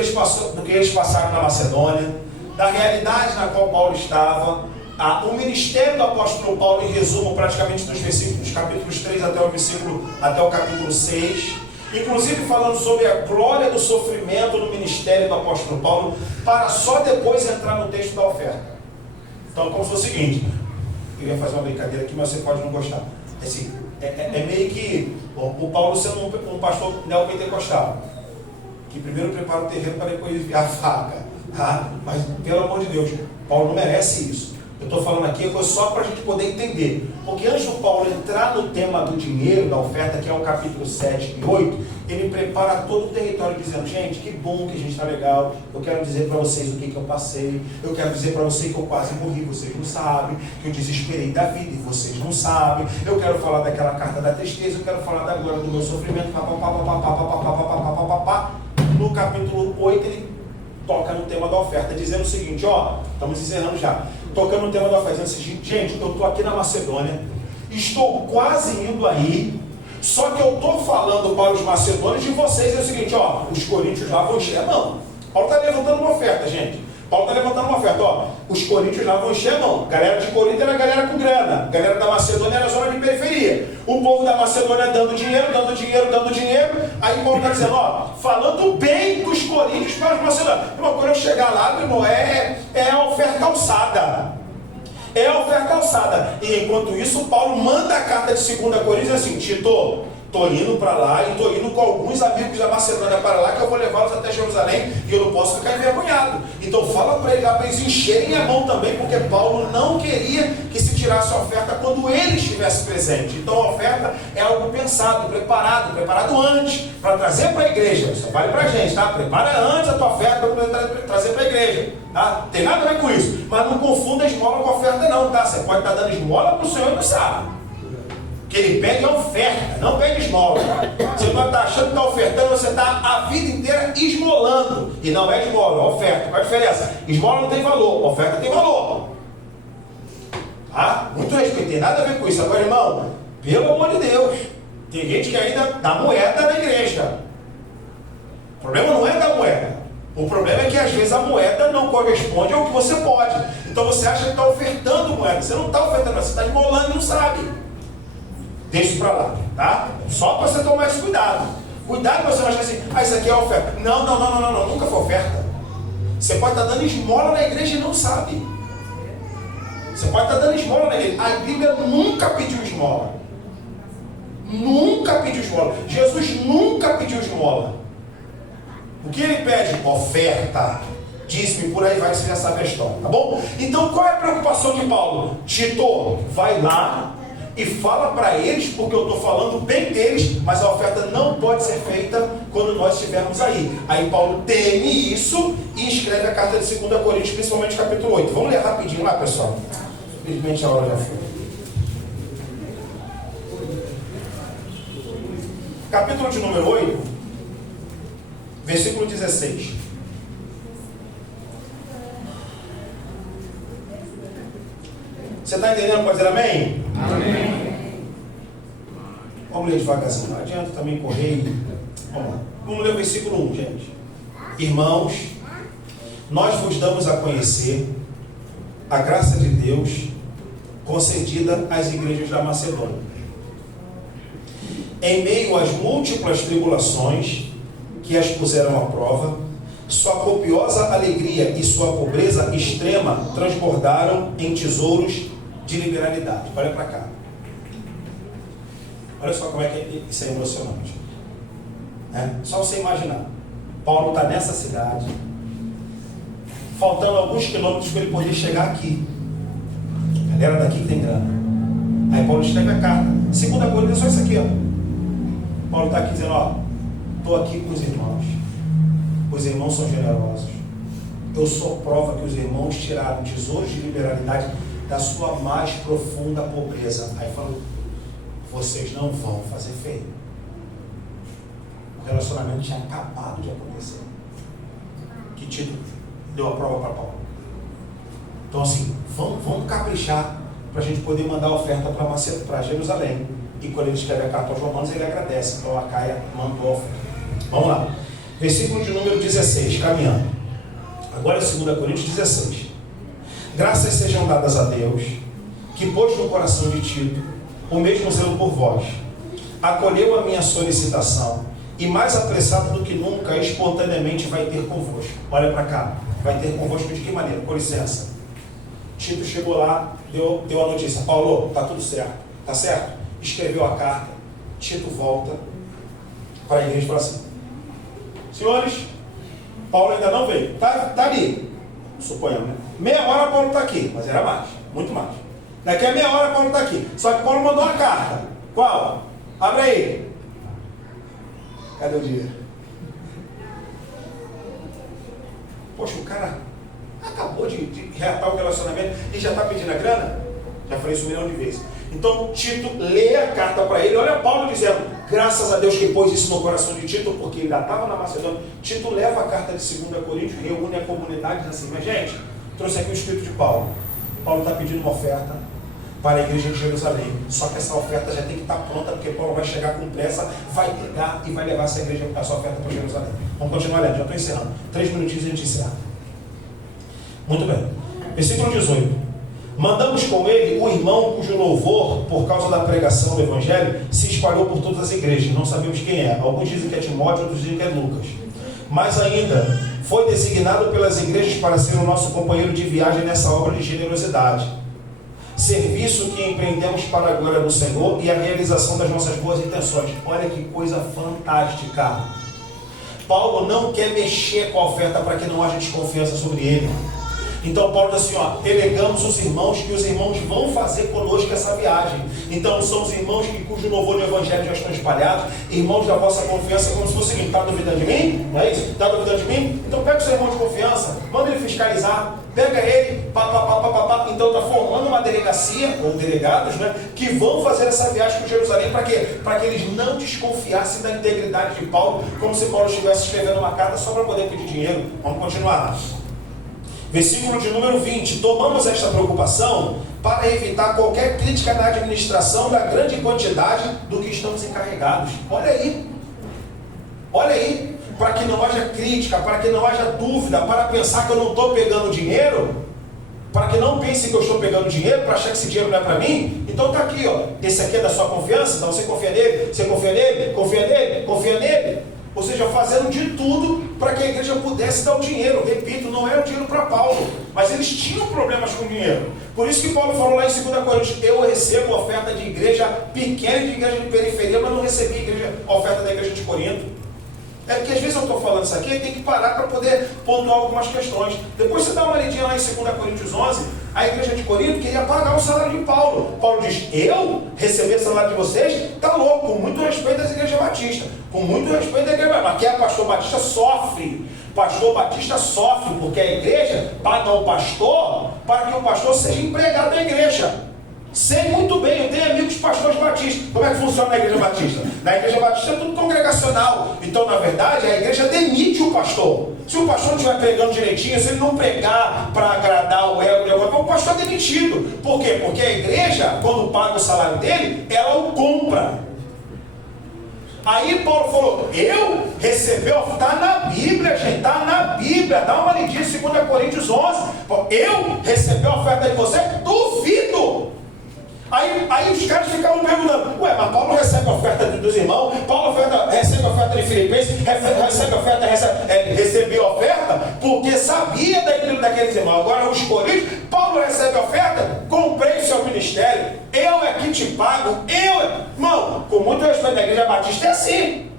eles passaram na Macedônia, da realidade na qual Paulo estava, o ministério do apóstolo Paulo, em resumo, praticamente dos versículos, capítulos 3 até o capítulo 6, inclusive falando sobre a glória do sofrimento no ministério do apóstolo Paulo, para só depois entrar no texto da oferta. Então, como se fosse o seguinte, eu ia fazer uma brincadeira aqui, mas você pode não gostar. Assim, é meio que o Paulo sendo um pastor neopentecostal, que primeiro prepara o terreno para depois enviar a faca, tá? Mas, pelo amor de Deus, Paulo não merece isso. Eu estou falando aqui coisa só para a gente poder entender. Porque antes do Paulo entrar no tema do dinheiro, da oferta, que é o capítulo 7 e 8, ele prepara todo o território dizendo: gente, que bom que a gente está legal, eu quero dizer para vocês o que eu passei, eu quero dizer para vocês que eu quase morri, vocês não sabem, que eu desesperei da vida e vocês não sabem, eu quero falar daquela carta da tristeza, eu quero falar da glória do meu sofrimento, No capítulo 8 ele toca no tema da oferta, dizendo o seguinte, estamos encerrando já, tocando no tema da oferta, dizendo o seguinte: gente, eu estou aqui na Macedônia, estou quase indo aí, só que eu estou falando para os macedônios de vocês, é o seguinte, os coríntios lá vão encher a mão. Paulo está levantando uma oferta, gente. Paulo está levantando uma oferta, os coríntios lá vão encher a mão. Galera de Corinto era galera com grana, galera da Macedônia era zona de periferia. O povo da Macedônia dando dinheiro. Aí Paulo está dizendo, falando bem dos coríntios para os macedônios. Irmão, quando eu chegar lá, meu irmão, é a oferta alçada. É a oferta alçada. E enquanto isso, Paulo manda a carta de 2 Coríntios assim: Tito, estou indo para lá e estou indo com alguns amigos da Macedônia para lá, que eu vou levá-los até Jerusalém e eu não posso ficar envergonhado. Então fala para ele lá, para eles encherem a mão também, porque Paulo não queria que se tirasse a oferta quando ele estivesse presente. Então a oferta é algo pensado, preparado antes, para trazer para a igreja. Isso vale para a gente, tá? Prepara antes a tua oferta para trazer para a igreja, tá? Tem nada a ver com isso, mas não confunda esmola com oferta não, tá? Você pode estar dando esmola para o Senhor e não sabe. Que ele pede a oferta, não pede esmola. Você pode estar achando que está ofertando, você está a vida inteira esmolando. E não é esmola, é oferta. Qual a diferença? Esmola não tem valor, oferta tem valor. Muito respeito, tem nada a ver com isso. Agora, irmão, pelo amor de Deus, tem gente que ainda dá moeda na igreja. O problema não é da moeda. O problema é que às vezes a moeda não corresponde ao que você pode. Então você acha que está ofertando moeda. Você não está ofertando, você está esmolando e não sabe. Deixa isso para lá, tá? Só para você tomar esse cuidado. Cuidado para você não achar assim, isso aqui é oferta. Não, nunca foi oferta. Você pode estar dando esmola na igreja e não sabe. Você pode estar dando esmola na igreja. A Bíblia nunca pediu esmola. Nunca pediu esmola. Jesus nunca pediu esmola. O que ele pede? Oferta. disse-me, por aí vai, você já sabe a história, tá bom? Então qual é a preocupação de Paulo? Tito, vai lá e fala para eles, porque eu estou falando bem deles, mas a oferta não pode ser feita quando nós estivermos aí. Aí Paulo teme isso e escreve a carta de 2 Coríntios, principalmente capítulo 8. Vamos ler rapidinho lá, pessoal? Infelizmente a hora já foi. Capítulo de número 8, versículo 16. Você está entendendo? Pode dizer amém? Amém. Vamos ler devagarzinho. Não adianta também correr. Vamos lá. Vamos ler o versículo 1, gente. Irmãos, nós vos damos a conhecer a graça de Deus concedida às igrejas da Macedônia. Em meio às múltiplas tribulações que as puseram à prova, sua copiosa alegria e sua pobreza extrema transbordaram em tesouros de liberalidade. Olha para cá. Olha só como é que isso é emocionante. Só você imaginar. Paulo está nessa cidade, faltando alguns quilômetros para ele poder chegar aqui. A galera daqui que tem grana. Aí Paulo escreve a carta. 2 Coríntios é só isso aqui, ó. Paulo está aqui dizendo, ó, estou aqui com os irmãos. Os irmãos são generosos. Eu sou prova que os irmãos tiraram tesouros de liberalidade da sua mais profunda pobreza. Aí falou, vocês não vão fazer feio. O relacionamento tinha acabado de acontecer. Que Tito deu a prova para Paulo. Então assim, vamos caprichar para a gente poder mandar a oferta para Jerusalém. E quando ele escreve a carta aos Romanos, ele agradece. Então a Caia mandou a oferta. Vamos lá. Versículo de número 16, caminhando. Agora é 2 Coríntios 16. Graças sejam dadas a Deus, que pôs no coração de Tito o mesmo zelo por vós. Acolheu a minha solicitação e mais apressado do que nunca, espontaneamente vai ter convosco. Olha para cá. Vai ter convosco de que maneira? Com licença. Tito chegou lá, deu a notícia. Paulo, está tudo certo. Está certo? Escreveu a carta. Tito volta para a igreja e fala assim, senhores, Paulo ainda não veio. Tá ali. Suponhamos, né? Meia hora Paulo está aqui, mas era mais, muito mais. Daqui a meia hora Paulo está aqui. Só que Paulo mandou uma carta. Qual? Abre aí. Cadê o dinheiro? Poxa, o cara acabou de reatar o relacionamento e já está pedindo a grana? Já falei isso 1 milhão de vezes. Então Tito lê a carta para ele. Olha Paulo dizendo, graças a Deus que pôs isso no coração de Tito, porque ele ainda estava na Macedônia. Tito leva a carta de 2 Coríntios, reúne a comunidade e diz assim, mas gente, trouxe aqui o escrito de Paulo. Paulo está pedindo uma oferta para a igreja de Jerusalém. Só que essa oferta já tem que estar pronta, porque Paulo vai chegar com pressa, vai pegar e vai levar essa oferta para Jerusalém. Vamos continuar lendo, já estou encerrando. 3 minutinhos e a gente encerra. Muito bem. Versículo 18. Mandamos com ele o irmão cujo louvor, por causa da pregação do Evangelho, se espalhou por todas as igrejas. Não sabemos quem é. Alguns dizem que é Timóteo, outros dizem que é Lucas. Mas ainda foi designado pelas igrejas para ser o nosso companheiro de viagem nessa obra de generosidade. Serviço que empreendemos para a glória do Senhor e a realização das nossas boas intenções. Olha que coisa fantástica. Paulo não quer mexer com a oferta para que não haja desconfiança sobre ele. Então Paulo diz assim, ó, delegamos os irmãos e os irmãos vão fazer conosco essa viagem. Então são os irmãos cujo louvor do Evangelho já estão espalhados, irmãos da vossa confiança, como se fosse o seguinte, está duvidando de mim? Não é isso? Está duvidando de mim? Então pega o seu irmão de confiança, manda ele fiscalizar, pega ele, então está formando uma delegacia, ou delegados, né, que vão fazer essa viagem para Jerusalém, para quê? Para que eles não desconfiassem da integridade de Paulo, como se Paulo estivesse escrevendo uma carta só para poder pedir dinheiro. Vamos continuar. Versículo de número 20. Tomamos esta preocupação para evitar qualquer crítica na administração da grande quantidade do que estamos encarregados. Olha aí, para que não haja crítica, para que não haja dúvida, para pensar que eu não estou pegando dinheiro, para que não pense que eu estou pegando dinheiro, para achar que esse dinheiro não é para mim. Então está aqui, ó, esse aqui é da sua confiança, então você confia nele, confia nele. Ou seja, fazendo de tudo para que a igreja pudesse dar o dinheiro. Repito, não era o dinheiro para Paulo, mas eles tinham problemas com o dinheiro. Por isso que Paulo falou lá em 2 Coríntios, eu recebo oferta de igreja pequena e de igreja de periferia, mas não recebi a oferta da igreja de Corinto. É porque às vezes eu estou falando isso aqui e tem que parar para poder pontuar algumas questões. Depois você dá uma lidinha lá em 2 Coríntios 11, a igreja de Corinto queria pagar o salário de Paulo. Paulo diz, eu receber o salário de vocês? Tá louco, com muito respeito às igrejas batistas. Com muito respeito à igreja batista. Mas quem é pastor batista sofre. Pastor batista sofre, porque a igreja paga o pastor para que o pastor seja empregado da igreja. Sei muito bem, eu tenho amigos pastores batistas. Como é que funciona na igreja batista? Na igreja batista é tudo congregacional. Então, na verdade, a igreja demite o pastor. Se o pastor não estiver pregando direitinho, se ele não pregar para agradar o ego, o pastor é demitido. Por quê? Porque a igreja, quando paga o salário dele, ela o compra. Aí Paulo falou, eu recebi, está na Bíblia, gente, está na Bíblia, dá uma lidinha em 2 Coríntios 11. Eu recebi a oferta de você? Duvido! Aí os caras ficavam perguntando, ué, mas Paulo recebe a oferta dos irmãos, Paulo recebe a oferta de Filipenses, recebeu a oferta porque sabia daqueles irmãos. Agora os coríntios, Paulo recebe a oferta, comprei o seu ministério, eu é que te pago, irmão, com muito respeito da igreja batista é assim.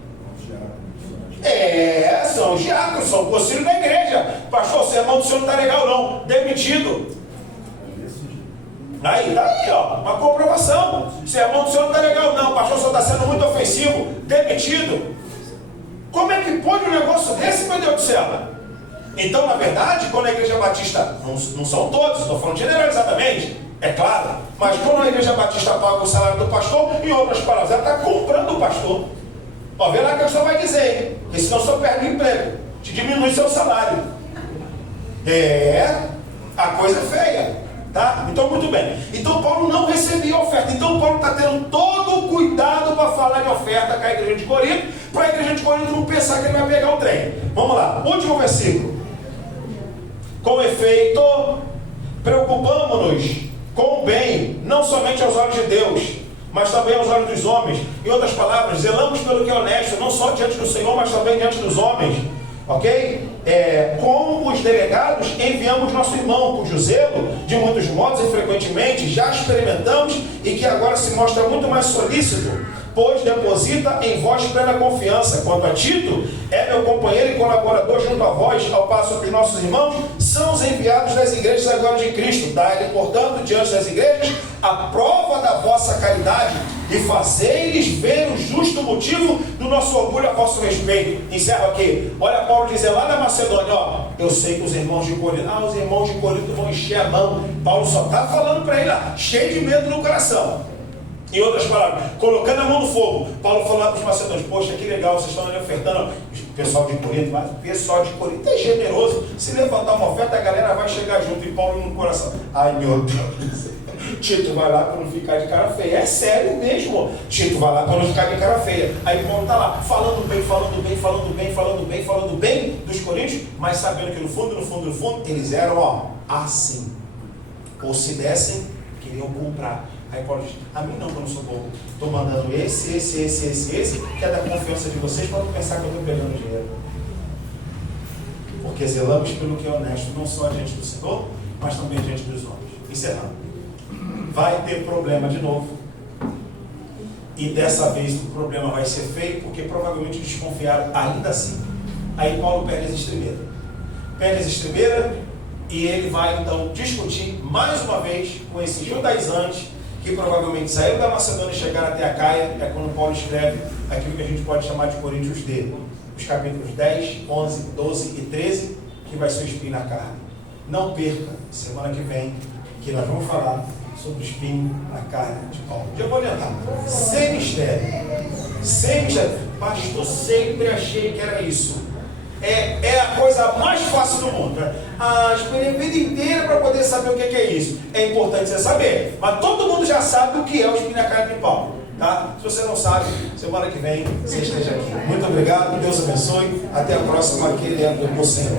São os diáconos, são o conselho da igreja. Pastor, o sermão do senhor não está legal não, demitido. Aí, ó, uma comprovação. O sermão do senhor não está legal, não. O pastor só está sendo muito ofensivo, demitido. Como é que pode um negócio desse, meu Deus do céu? Então, na verdade, quando a igreja batista, não são todos, estou falando generalizadamente, é claro, mas quando a igreja batista paga o salário do pastor, em outras palavras, ela está comprando o pastor. Ó, vê lá que a pessoa vai dizer, hein? Porque senão só perde o emprego, te diminui seu salário. A coisa é feia. Tá? Então, muito bem. Então, Paulo não recebia oferta. Então, Paulo está tendo todo o cuidado para falar de oferta com a igreja de Corinto, para a igreja de Corinto não pensar que ele vai pegar o trem. Vamos lá, último versículo. Com efeito, preocupamo-nos com o bem, não somente aos olhos de Deus, mas também aos olhos dos homens. Em outras palavras, zelamos pelo que é honesto, não só diante do Senhor, mas também diante dos homens. Ok? Com os delegados enviamos nosso irmão, cujo zelo, de muitos modos e frequentemente, já experimentamos e que agora se mostra muito mais solícito, pois deposita em vós plena confiança. Quanto a Tito, é meu companheiro e colaborador junto a vós, ao passo que os nossos irmãos são os enviados das igrejas agora de Cristo. Dai-lhe, portanto, diante das igrejas, a prova da vossa caridade e fazei-lhes ver o justo motivo do nosso orgulho a vosso respeito. Encerro aqui. Olha Paulo dizer lá na Macedônia, ó, eu sei que os irmãos de Corinto, os irmãos de Corinto vão encher a mão. Paulo só está falando para ele lá, cheio de medo no coração. Em outras palavras, colocando a mão no fogo. Paulo falou lá para os macedônios, poxa, que legal, vocês estão ali ofertando. O pessoal de Corinto, mas o pessoal de Corinto é generoso. Se levantar uma oferta, a galera vai chegar junto. E Paulo no coração, ai meu Deus, Tito vai lá para não ficar de cara feia. É sério mesmo. Tito vai lá para não ficar de cara feia. Aí Paulo está lá, falando bem dos coríntios, mas sabendo que no fundo, eles eram, ó, assim. Ou se dessem, queriam comprar. Aí Paulo diz, a mim não, que eu não sou bobo. Estou mandando esse, que é da confiança de vocês, para não pensar que eu estou pegando dinheiro. Porque zelamos pelo que é honesto, não só diante do Senhor, mas também diante dos homens. Encerrando. Vai ter problema de novo. E dessa vez o problema vai ser feio, porque provavelmente desconfiaram ainda assim. Aí Paulo perde as estribeiras. E ele vai então discutir mais uma vez com esses judaizantes que provavelmente saíram da Macedônia e chegaram até a Caia. É quando Paulo escreve aquilo que a gente pode chamar de Coríntios D, os capítulos 10, 11, 12 e 13, que vai ser o espinho na carne. Não perca, semana que vem, que nós vamos falar sobre o espinho na carne de Paulo. Já vou adiantar, sem mistério. Pastor, sempre achei que era isso. É a coisa mais fácil do mundo, né? Esperei a vida inteira para poder saber o que é isso. É importante você saber, mas todo mundo já sabe o que é o espinho na carne de Paulo, tá? Se você não sabe, semana que vem você esteja aqui. Muito obrigado, Deus abençoe. Até a próxima, querendo o Senhor.